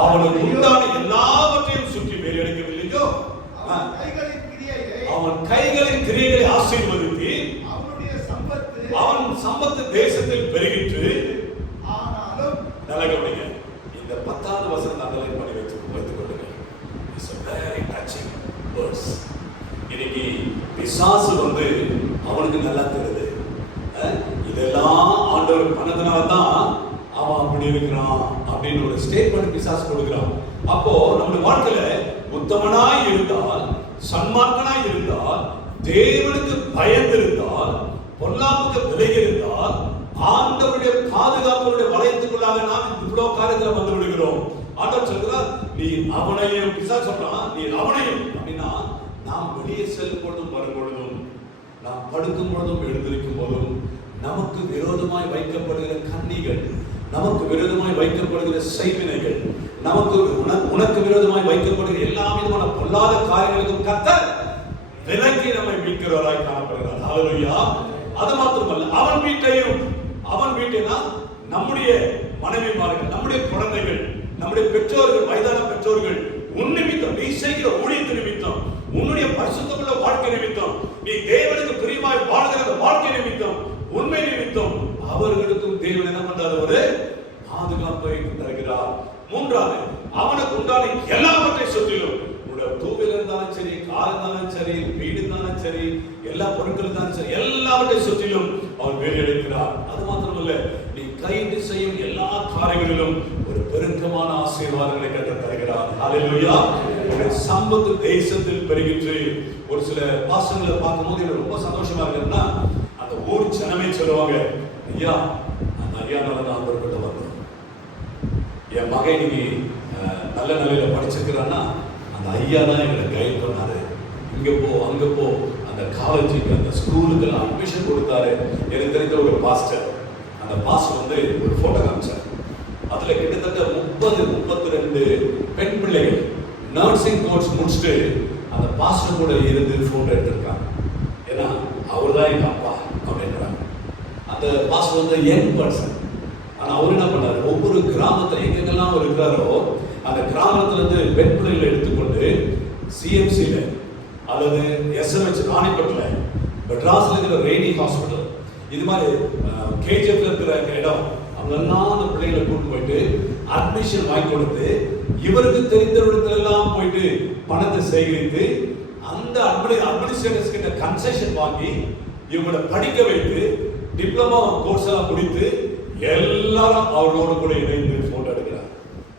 அவனுக்கு உண்டான எல்லாவற்றையும் சுற்றி வேலையடைக்கவில்லையோ, அவன் கைகளின் கிரியைகளை ஆசீர்வதித்து அவன் சம்பத்து தேசத்தில் பெருகிற்று. நல்ல கவனிங்க, இந்த 10ஆவது வசனத்தை அண்டர்லைன் பண்ணி வைத்துக் கொள்ளுங்க. It's a very touching verse. இன்னைக்கு பிசாசு அவனுக்கு நல்லா தெரியுது, இதெல்லாம் ஆண்டவர் பண்ணதுனால தான் அவன் அப்படி இருக்கிறான் அப்படின்னு ஒரு ஸ்டேட்மெண்ட் பிசாசு கொடுக்கிறான். அப்போ நம்முடைய வாழ்க்கையில உத்தமனாய் இருந்தால், சன்மார்க்கனாய் இருந்தால், தேவனுக்கு பயந்து இருந்தால், பொல்லாப்புக்கு விலகி இருந்தால், ஆண்டவருடைய பாதுகாப்புடைய வளையத்துக்குள்ளாக நாம் இவ்வளவு காரியத்துல வந்து விடுகிறோம். ஆண்டவர் சொல்கிறார், நீ அவனையும், பிசாசு சொல்றான், நீ அவனையும் அப்படின்னா நாம் வெளியே செல்லும் பொழுதும் வரும் பொழுதும், நாம் படுக்கும் பொழுதும் எழுந்திருக்கும் போதும் நமக்கு விரோதமாய் வைக்கப்படுகிற கண்ணிகள், நமக்கு விரோதமாய் வைக்கப்படுகிற செய்வினைகள், நமக்கு உனக்கு விரோதமாய் வைக்கப்படுகிற எல்லா விதமான பொல்லாத காரியங்களுக்கும் கர்த்தர் விலக்கி நம்மை மீட்கிறவராய் காணப்படுகிறார். ஹல்லேலூயா. அது மாத்திரமல்ல, அவன் வீட்டைனா நம்முடைய மனைவிமார்கள், நம்முடைய குழந்தைகள், நம்முடைய பெற்றோர்கள், வயதான பெற்றோர்கள், உன் நிமித்தம், நீ செய்கிற ஊழியத்து நிமித்தம், உன்னுடைய பரிசுத்தமுள்ள வாழ்க்கை நிமித்தம், நீ தேவனுக்கு பிரியமாய் வாழ்கிற வாழ்க்கை நிமித்தம், உண்மை நிமித்தம் அவர்களுக்கும் தேவன் என்ன பண்றாரு? ஒரு பாதுகாப்பை தருகிறார். மூன்றாவது, அவனுக்கு உண்டான எல்லாவற்றை சுற்றிலும், டூவீலர் இருந்தாலும் சரி, கார் இருந்தாலும் சரி, வீடு இருந்தாலும் சரி, எல்லா பொருட்கள் இருந்தாலும் சரி, எல்லாவற்றை சுற்றிலும் அவன் வேலையடைக்கிறார். அது மாத்திரமல்ல, நீ கைது செய்யும் எல்லா காரியங்களிலும் ஒரு பெருக்கமான ஆசீர்வாதங்களை கர்த்தர் தருகிறார். ஹல்லேலூயா. சம்பத்து தேசத்தில் பெருகிற்று. ஒரு சில பாசங்களை பார்க்கும்போது எனக்கு ரொம்ப சந்தோஷமா இருக்குன்னா, அந்த ஊர் ஜனமே சொல்லுவாங்க, ஐயா அந்த ஐயானால தான் ஆண்டவர்கிட்ட வந்தோம், என் மகன் இன்னைக்கு நல்ல நிலையில படிச்சிருக்கிறான்னா அந்த ஐயா தான் எங்களை கைட் பண்ணாரு, இங்க போ அங்க போ, அந்த காலேஜுக்கு அந்த ஸ்கூலுக்கு அட்மிஷன் கொடுத்தாரு. எனக்கு தெரிஞ்ச ஒரு பாஸ்டர், அந்த பாஸ்டர் ஒரு போட்டோ காமிச்சார். அதுல கிட்டத்தட்ட 30-32 பெண் பிள்ளைகள் நர்சிங் கோர்ஸ் முடிச்சுட்டு அந்த பாஸ்டர் கூட இருந்து போட்டோ எடுத்திருக்காங்க. ஏன்னா அவர் தான் எங்க அப்பா அப்படின்றாங்க. அந்த பாஸ்டர் யங் பர்சன், ஆனா அவர் என்ன பண்ணாரு, ஒவ்வொரு கிராமத்துல எங்கெங்கெல்லாம் அவர் இருக்கிறாரோ அந்த கிராமத்துல இருந்து பெண் பிள்ளைகளை எடுத்துக்கொண்டு சிஎம்சில அல்லது எஸ்எம்ஹெச் ராணிப்பேட்ல, மெட்ராஸ்ல இருக்கிற ரெய்னி ஹாஸ்பிட்டல், இது மாதிரி கேஜிஎஃப்ல இருக்கிற இடம், அங்கெல்லாம் அந்த பிள்ளைகளை கூட்டு போயிட்டு அட்மிஷன் வாங்கி கொடுத்து இவருக்கு தெரிந்த இடத்துல எல்லாம் போயிட்டு பணத்தை சேகரித்து அந்த அட்மினிஸ்ட்ரேட்டர்ஸ் கிட்ட கன்செஷன் வாங்கி இவங்களை படிக்க வைத்து டிப்ளமா கோர்ஸ் எல்லாம் முடித்து எல்லாரும் அவர்களோடு கூட இணைந்து போட்டோ எடுக்கிறார்.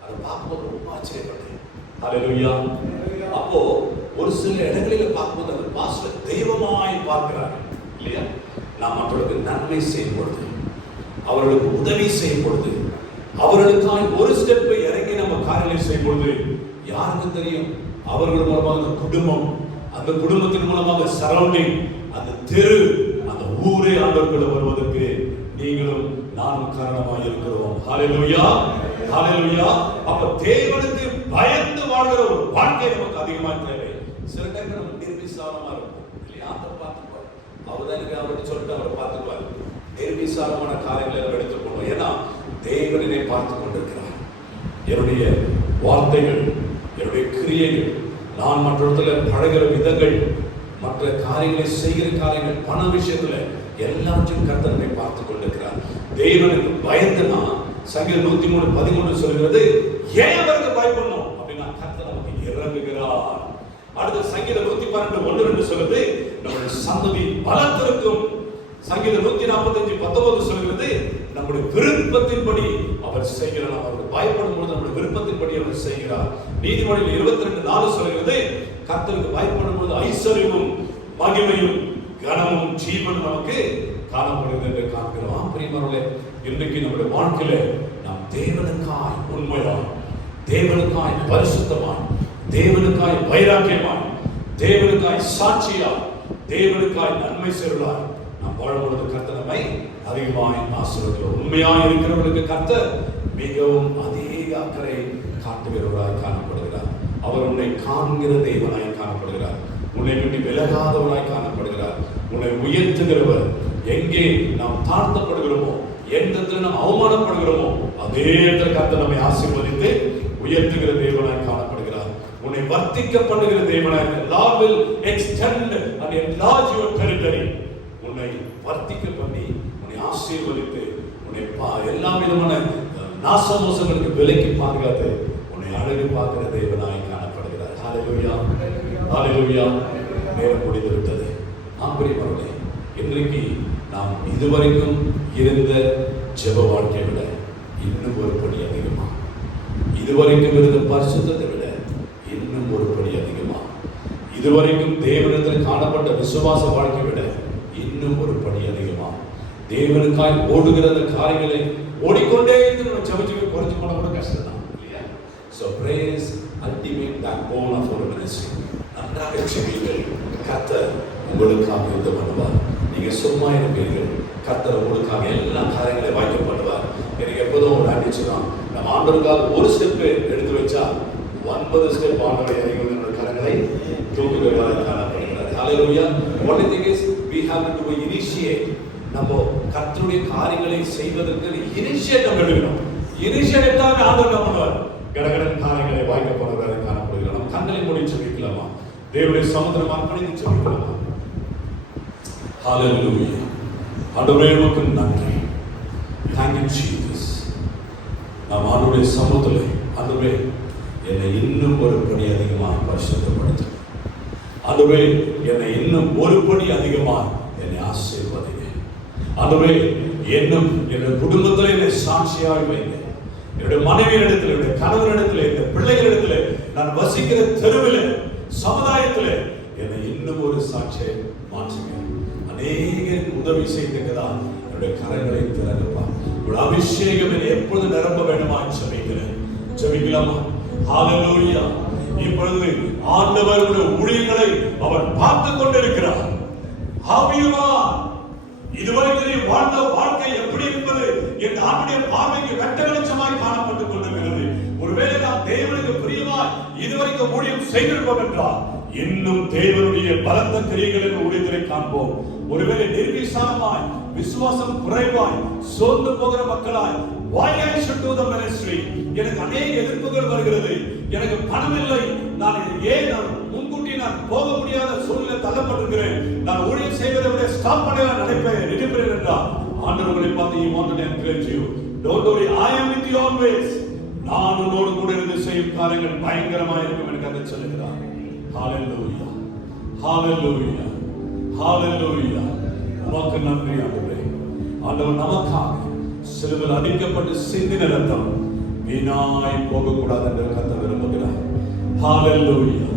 அதை பார்க்கும்போது ரொம்ப ஆச்சரியப்பட்டேன். ஹல்லேலூயா. அப்போ ஒரு சில இடங்களில் பார்க்கும்போது அந்த பாஸ்டர் தெய்வமாய் பார்க்கிறார் இல்லையா? நாம் மற்றவர்களுக்கு நன்மை செய்யும் பொழுது, அவர்களுக்கு உதவி செய்யும் பொழுது, அவர்களுக்காக ஒரு ஸ்டெப்பை இறங்கி நம்ம காரியங்களை செய்யும் பொழுது யாருக்கு தெரியும், அவர்கள் மூலமாக அந்த குடும்பம், அந்த குடும்பத்தின் மூலமாக சரௌண்டிங், அந்த தெரு, அந்த ஊரே ஆண்டவர்களை வருவதற்கு நீங்களும் நானும் காரணமாக இருக்கிறோம். ஹல்லேலூயா, ஹல்லேலூயா. அப்ப தேவனுக்கு பயந்து வாழ்கிற ஒரு வாழ்க்கை நமக்கு அதிகமாக தேவை. சில டைம் நம்ம நிர்விசாரமா இருக்கும் இல்லையா? அதை பார்த்துக்குவார், அவர் எனக்கு அவர்கிட்ட சொல்லிட்டு அவரை பார்த்துக்குவார். நிர்விசாரமான காரியங்களை நம்ம எடுத்துக்கணும். ஏன்னா தேவனை பார்த்து கொண்டிருக்கிறார். என்னுடைய வார்த்தைகள், என்னுடைய கிரியைகள், நான் மற்றவர்களிடத்தில் பழகிற விதங்கள், மற்ற காரியங்களை செய்கிற காரியங்கள், பண விஷயத்துல எல்லாத்தையும் கர்த்தரை பார்த்து கொண்டிருக்கிறார். தேவனுக்கு பயந்துனா சங்கீதம் 103:13 சொல்கிறது, ஏன் அவருக்கு பயப்படணும் அப்படின்னா கர்த்தர் நமக்கு இறங்குகிறார். அடுத்த சங்கீதம் 112:1-2 சொல்றது, நம்முடைய சந்ததி பலத்திற்கும். சங்கீதம் 145:19 சொல்கிறது, நம்முடைய விருப்பத்தின்படி அவர் செய்கிறார். அவருக்கு பயப்படும் பொழுது நம்முடைய விருப்பத்தின்படி அவர் செய்கிறார். நீதிமொழிகள் 22:4 சொல்கிறது, கர்த்தருக்கு பயப்படும் பொழுது ஐஸ்வர்யமும் மகிமையும் கனமும் ஜீவனும் நமக்கு காணப்படுகிறது என்று காண்கிறோம். பிரியமானவர்களே, இன்றைக்கு நம்முடைய வாழ்க்கையில நாம் தேவனுக்காய் உண்மையாய், தேவனுக்காய் பரிசுத்தமாய், தேவனுக்காய் வைராக்கியமாய், தேவனுக்காய் சாட்சியாய், தேவனுக்காய் நன்மை செய்வதாய் நாம் வாழும்பொழுது கர்த்தர் நம்மை அதிகமாய் ஆசீர்வதிக்கிறார். உண்மையாய் இருக்கிறவர்களுக்கு கர்த்தர் மிகவும் அதிக அக்கறை காட்டுகிறவராய் காணப்படுகிறார். அவர் உன்னை காண்கிற தேவனாய் காணப்படுகிறார். உன்னை விட்டு விலகாதவராய் காணப்படுகிறார். உன்னை உயர்த்துகிறவர். எங்கே நாம் தாழ்த்தப்படுகிறோமோ, எந்த இடத்துல நாம் அவமானப்படுகிறோமோ, அதே இடத்துல கர்த்தர் நம்மை ஆசீர்வதித்து உயர்த்துகிற தேவனாய் காணப்படுகிறார். உன்னை வர்த்திக்க பண்ணுகிற தேவனாய், God will extend and enlarge your territory. உன்னை வர்த்திக்க பண்ணி, உன்னை ஆசீர்வதித்து, உன்னை எல்லா விதமான நாசமோசங்களுக்கு விலக்கி பாதுகாத்து உன்னை அழகு பார்க்கிற தேவனாய் காணப்படுகிறார். ஹல்லேலூயா, ஹல்லேலூயா. நேரம் முடிந்து விட்டது. ஆம்பரியவர்களே, இன்றைக்கு நாம் இதுவரைக்கும் இருந்த ஜெப வாழ்க்கையை விட இன்னும் ஒரு படி அதிகமா, இதுவரைக்கும் இருந்த பரிசுத்தத்தை விட இன்னும் ஒரு படி அதிகமா, இதுவரைக்கும் தேவனிடத்தில் காணப்பட்ட விசுவாச வாழ்க்கையை விட இன்னும் ஒரு படி அதிகமா, தேவனுக்காய் ஓடுகிற அந்த காரியங்களை ஓடிக்கொண்டே இருந்து நம்ம ஜெபிச்சு குறைஞ்சு போன கூட கஷ்டம் தான் இல்லையா? So prayer is ultimate backbone of our ministry. நன்றாக ஜெபியுங்கள், கர்த்தர் உங்களுக்காக யுத்தம் பண்ணுவார். நீங்க சும்மா இருப்பீர்கள், கர்த்தர் உங்களுக்காக எல்லா காரியங்களையும் வாய்க்க பண்ணுவார். எனக்கு எப்போதும் ஒரு அடிச்சுதான், நம்ம ஆண்டவருக்காக ஒரு ஸ்டெப் எடுத்து வச்சா 9 ஸ்டெப் ஆண்டவரை இறங்கி கரங்களை தூக்குகிறவராக காணப்படுகிறார். ஹல்லேலூயா. Only thing is we have to initiate. நம்ம கர்த்தருடைய காரியங்களை செய்வதற்கு இனிஷியேட் நம்ம எடுக்கணும். இனிஷியேட் எடுத்தால் ஆண்டவர் என்ன பண்ணுவார்? கடகடன் காரியங்களை வாய்க்க போனவராக காணப்படுகிறார். நம்ம கண்களை மூடி ஜெபிக்கலாமா? தேவனுடைய சமுத்திரம் அர்ப்பணித்து ஜெபிக்கலாமா? ஹல்லேலூயா. ஆண்டவரே உமக்கு நன்றி. Thank you Jesus. நாம் ஆண்டவருடைய சமூகத்திலே, ஆண்டவரே என்னை இன்னும் ஒரு படி அதிகமாக பரிசுத்தப்படுத்து. ஆண்டவரே என்னை இன்னும் ஒரு படி அதிகமாக என்னை ஆசீர்வதிங்க. ஆண்டவரே இன்னும் என்னுடைய குடும்பத்தில் என்னை சாட்சியாக வைங்க. என்னுடைய மனைவியிடத்தில், என்னுடைய கணவரிடத்தில், இந்த பிள்ளைகளிடத்தில், நான் வசிக்கிற தெருவில், சமுதாயத்தில் என்னை இன்னும் ஒரு சாட்சியை மாற்றுங்க. அநேகருக்கு உதவி செய்திருக்கிறதா என்னுடைய கரங்களை திறந்துப்பா. ஒரு அபிஷேகம் என்னை எப்பொழுது நிரப்ப வேண்டுமா ஜெபிக்கிறேன். ஜெபிக்கலாமா? ஹல்லேலூயா. இப்பொழுது ஆண்டவருடைய ஊழியங்களை அவர் பார்த்துக் கொண்டிருக்கிறார். இதுவரைக்கும் வாழ்ந்த வாழ்க்கை எப்படி இருப்பது என்ற ஆண்டுடைய பார்வைக்கு வெட்ட வெளிச்சமாய் காணப்பட்டுக் கொண்டிருக்கிறது. ஒருவேளை நாம் தேவனுக்கு பிரியமாய் இதுவரைக்கும் ஊழியம் செய்திருப்போம் என்றால் இன்னும் தேவனுடைய பலத்த கிரியைகளின் ஊழியத்தை காண்போம். ஒருவேளை நிர்விசாரமாய், விசுவாசம் குறைவாய், சோர்ந்து போகிற மக்களாய், why I should do the ministry? எனக்கு அநேக எதிர்ப்புகள் வருகிறது, எனக்கு பணம் இல்லை, நான் முன்கூட்டி நான் போக முடியாத சூழ்நிலை தள்ளப்பட்டிருக்கிறேன், நான் ஊழியம் செய்வதை விட ஸ்டாப் பண்ணலாம் நினைப்பேன் என்றால் ஆண்டவர் உங்களை பார்த்து he wanted to encourage you. Don't worry, I am with you always. நான் உன்னோடு கூட இருந்து செய்யும் காரியங்கள் பயங்கரமாக இருக்கும் என்று கதை சொல்லுகிறார். ஹalleluya, ஹalleluya, ஹalleluya. உமக்கு நன்றி ஆண்டவரே. ஆண்டவர் நமக்காக சிலுவையில் அடிக்கப்பட்டு சிந்தின ரத்தம் வீணாய் போகக்கூடாது என்று கர்த்தர் விரும்புகிறார். ஹalleluya,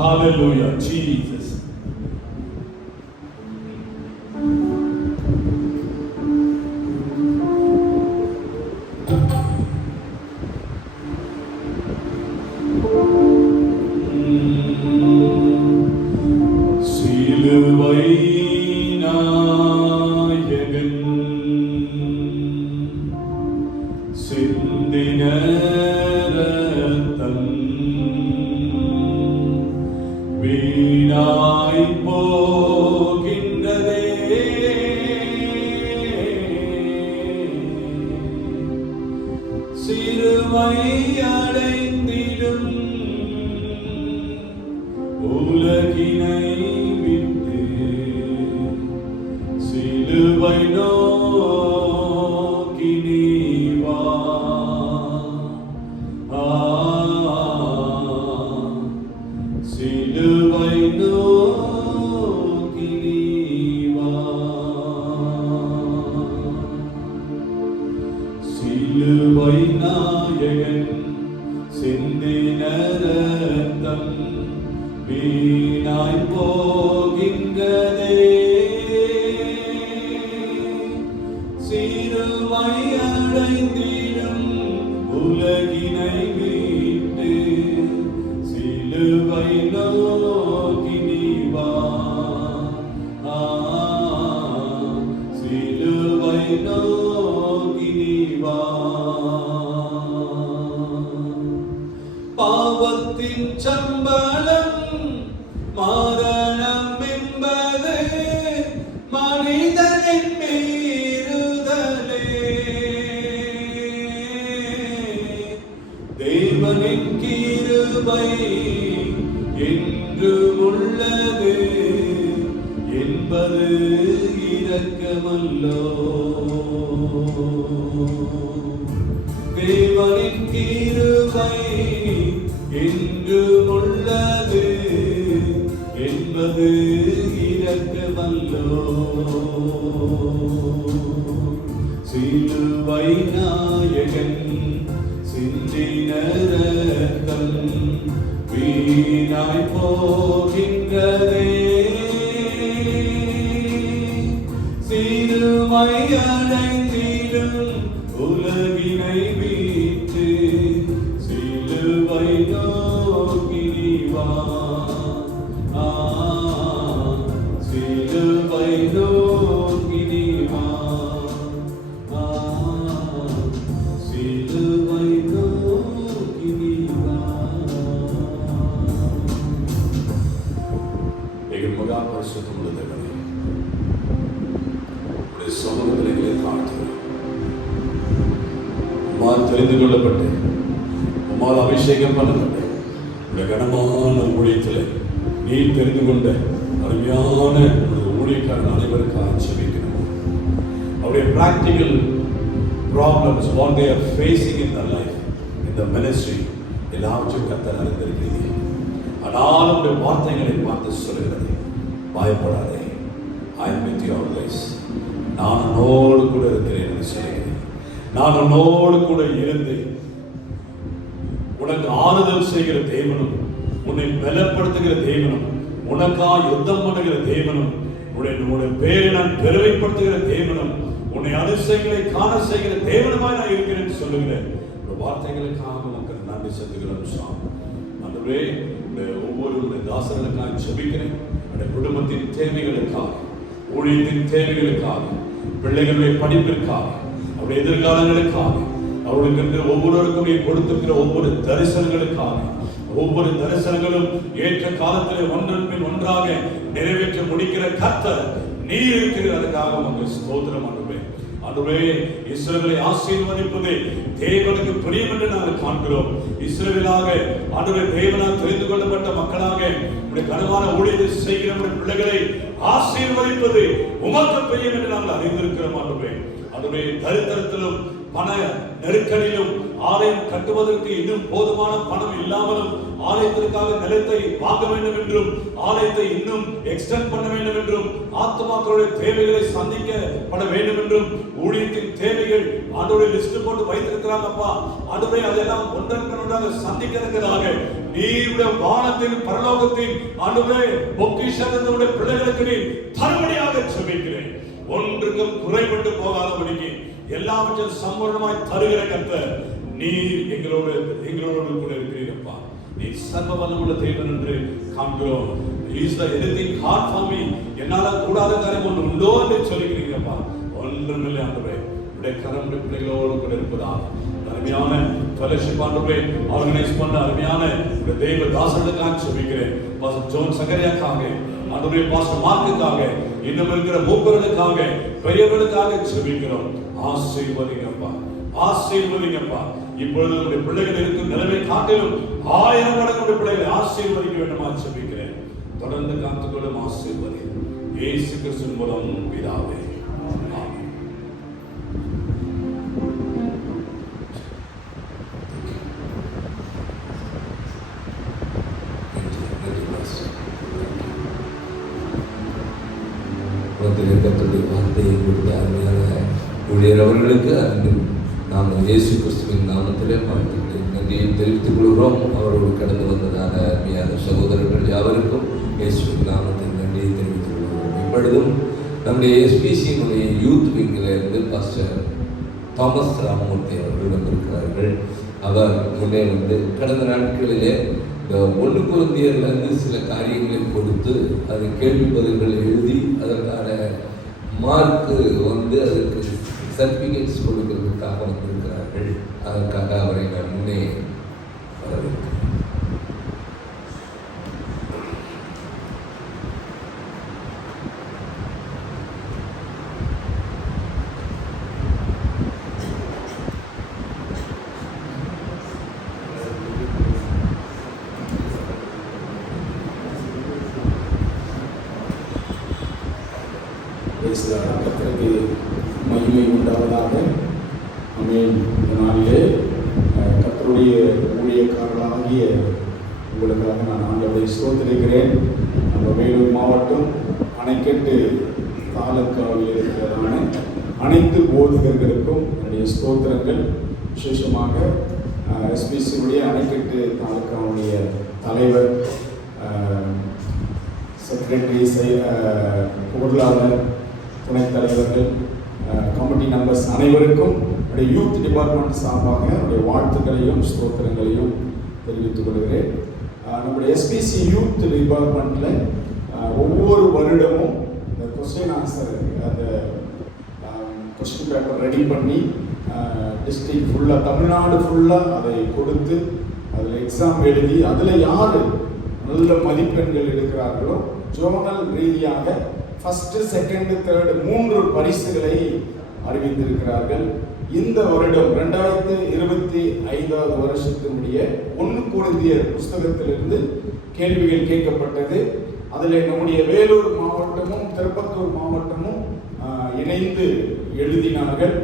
ஹalleluya, Jesus. பாவத்தின் சம்பளம் மரணம் என்பது மனிதனின் மீறுதலே, தேவனின் கிருபை என்றும் உள்ளது என்பது இரக்கமல்லோ. தேவனின் கிருபை என்றும் உள்ளது என்பது இரக்கமல்லோ. சிலுவை நாயகன் சிந்தின ரத்தம் வீணாய் போகின்றதே, சிலுவை அடைந்திடும் உலகினை விட்டு சிலுவை நோக்கி வா, சிலுவை நோக்கி வா, சிலுவை நோக்கி வா. எங்கள் மகா பரிசுத்தம் உள்ளது சமூகத்திலே தாழ்த்துகிறோம். உம்மால் தெரிந்து கொள்ளப்பட்டு உம்மால் அபிஷேகம் பண்ணப்பட்டு இந்த கனமான ஊழியத்தில் நீ தெரிந்து கொண்ட அருமையான ஊழியக்காரன் அனைவருக்காக ஜெபிக்கிறோம். அவருடைய practical problems what they are facing in their life in the ministry எல்லாவற்றையும் கர்த்தர் அறிந்திருக்கிறீர்கள். ஆனால் உடைய வார்த்தைகளை பார்த்து சொல்கிறது, பயப்படாதே, I am with you always. நான் உன்னோடு கூட இருக்கிறேன் என்று சொல்கிறேன். நான் உன்னோடு கூட இருந்து உனக்கு ஆறுதல் செய்கிற தேவனும், உன்னை பலப்படுத்துகிற தேவனும், உனக்காக யுத்தம் பண்ணுகிற தேவனும், உன்னுடைய பேரை நான் பெருமைப்படுத்துகிற தேவனும், உன்னை அதிசயங்களை காண செய்கிற தேவனுமாய் நான் இருக்கிறேன் என்று சொல்லுகிறேன். இந்த வார்த்தைகளுக்காக உனக்கு நன்றி செலுத்துகிறோம் சாமி. ஆண்டவரே, ஒவ்வொரு தாசர்களுக்காக ஜெபிக்கிறேன். குடும்பத்தின் தேவைகளுக்காக, ஊழியத்தின் தேவைகளுக்காக, பிள்ளைகளுடைய படிப்பிற்காக, அவருடைய எதிர்காலங்களுக்காக, அவர்களுக்கு ஒவ்வொருவருக்கும் நீ கொடுத்திருக்கிற ஒவ்வொரு தரிசனங்களுக்காக, ஒவ்வொரு தரிசனங்களும் ஏற்ற காலத்தில் ஒன்றன் பின் ஒன்றாக நிறைவேற்ற முடிக்கிற கர்த்தர் நீர் இருக்கிற அதுக்காக உங்கள் ஸ்தோத்திரம் ஆண்டவரே. ஆண்டவரே, இஸ்ரவேலை ஆசீர்வதிப்பது தேவனுக்கு பிரியம் என்று நாங்கள் காண்கிறோம். இஸ்ரவேலாக ஆண்டவரே, தேவனால் தெரிந்து கொள்ளப்பட்ட மக்களாக உடைய கனமான ஊழியத்தை செய்கிற பிள்ளைகளை ஆசீர்வதிப்பது உமக்கு பிரியம் என்று நாங்கள் அறிந்திருக்கிறோம். ஆண்டவரே, ஆண்டவரே, தரித்திரத்திலும் பண நெருக்கடியிலும் ஆலயம் கட்டுவதற்கு இன்னும் போதுமான பணம் இல்லாமலும் ஆலயத்திற்காக நிலத்தை வாங்க வேண்டும் என்றும் ஆலயத்தை இன்னும் எக்ஸ்டெண்ட் பண்ண வேண்டும் என்றும் ஆத்மாக்களுடைய தேவைகளை சந்திக்கப்பட வேண்டும் என்றும் ஊழியத்தின் தேவைகள் ஆண்டவரே லிஸ்ட் போட்டு வைத்திருக்கிறாங்க. அப்பா ஆண்டவரே, அதெல்லாம் ஒன்றொன்றாக சந்திக்கிறதுக்காக நீருடைய வானத்தின் பரலோகத்தின் ஆண்டவரே பொக்கிஷங்களுடைய பிள்ளைகளுக்கு நீ தருமடியாக செபிக்கிறேன். ஒன்றுக்கும் குறைபட்டு போகாதபடிக்கு எல்லாவற்றையும் சம்பூர்ணமாய் தருகிற கர்த்தர் நீர் எங்களோடு கூட இருக்கிறீரப்பா. நீ சர்வ வல்லமுள்ள தேவன் என்று காண்கிறோம். Is the anything hard for me, என்னால கூடாத காரியம் ஒன்று உண்டோ என்று சொல்லிக்கிறீங்கப்பா. ஒன்றுமில்லை ஆண்டவரே, உடைய கரம் பிள்ளைகளோடு கூட இருப்பதா அருமையான ஃபெலோஷிப் ஆண்டவரே ஆர்கனைஸ் பண்ண அருமையான உடைய தெய்வ தாசர்களுக்காக செபிக்கிறேன். பாஸ்டர் ஜோன் சகரியாக்காக, ஆண்டவரே பாஸ்டர் மார்க்குக்காக, இன்னும் இருக்கிற மூப்பர்களுக்காக, பெரியவர்களுக்காக செபிக்கிறோம். ஆசீர்வதிங்கப்பா, ஆசீர்வதிங்கப்பா. இப்பொழுது நம்முடைய பிள்ளைகள் இருக்கும் நிலைமை காட்டிலும் 1000 மடங்கு பிள்ளைகளை ஆசீர்வதிக்க வேண்டுமா செபிக்கிறேன். தொடர்ந்து காத்துக்கொள்ளும் ஆசீர்வதி இயேசு கிறிஸ்துவின் மூலம் பிதாவே. ஆமென். கர்த்தருடைய வார்த்தையை கொடுத்த அருமையான ஊழியர் அவர்களுக்கு அன்பு நாம் இயேசு கிறிஸ்துவின் நாமத்திலே வாழ்த்துக்களை நன்றியை தெரிவித்துக் கொள்கிறோம். அவரோடு கடந்து வந்ததான அருமையான சகோதரர்கள் யாவருக்கும் இயேசுவின் நாமத்தில் நன்றியை தெரிவித்துக் கொள்கிறோம். இப்பொழுதும் நம்முடைய எஸ்பிசியினுடைய யூத் விங்கில் இருந்து பாஸ்டர் தாமஸ் ராமமூர்த்தி அவர்கள் வந்திருக்கிறார்கள். அவர் முன்னே வந்து கடந்த நாட்களிலே இந்த 1 கொரிந்தியர்லேருந்து சில காரியங்களை கொடுத்து அது கேள்வி பதில்களை எழுதி அதற்கான மார்க்கு வந்து அதற்கு சர்டிஃபிகேட்ஸ் கொடுக்கிறதுக்காக வந்திருக்கிறார்கள். அதற்காக அவரை நான் முன்னே வரவேற்கிறேன். கர்த்தருக்கு மகிமை உண்டாவதாக. ஆமென். இந்த நாளிலே கர்த்தருடைய ஊழியக்காரர்களாகிய உங்களுக்காக நான் ஆண்டவரை ஸ்தோத்திரிக்கிறேன். நம்ம வேலூர் மாவட்டம் அணைக்கட்டு தாலுக்காவில் இருக்கிறதான அனைத்து போதகர்களுக்கும் என்னுடைய ஸ்தோத்திரங்கள். விசேஷமாக எஸ்பிசியுடைய அணைக்கட்டு தாலுக்காவுடைய தலைவர், செக்ரட்டரி, பொருளாளர், துணைத் தலைவர்கள், கமிட்டி மெம்பர்ஸ் அனைவருக்கும் என்னுடைய யூத் டிபார்ட்மெண்ட் சார்பாக என்னுடைய வாழ்த்துக்களையும் ஸ்தோத்திரங்களையும் தெரிவித்துக் கொள்கிறேன். நம்முடைய எஸ்பிசி யூத் டிபார்ட்மெண்ட்டில் ஒவ்வொரு வருடமும் இந்த கொஸ்டின் ஆன்சர் அந்த கொஸ்டின் பேப்பர் ரெடி பண்ணி டிஸ்ட்ரிக்ட் ஃபுல்லாக தமிழ்நாடு ஃபுல்லாக அதை கொடுத்து அதில் எக்ஸாம் எழுதி அதில் யார் நல்ல மதிப்பெண்கள் எடுக்கிறார்களோ ஜோனல் ரீதியாக ஃபர்ஸ்ட், செகண்ட், தேர்ட் 3 பரிசுகளை அறிவித்திருக்கிறார்கள். இந்த வருடம் 2025 வருஷத்தினுடைய 1 கொரிந்தியர் புஸ்தகத்திலிருந்து கேள்விகள் கேட்கப்பட்டது. அதில் நம்முடைய வேலூர் மாவட்டமும் திருப்பத்தூர் மாவட்டமும் இணைந்து எழுதினார்கள்.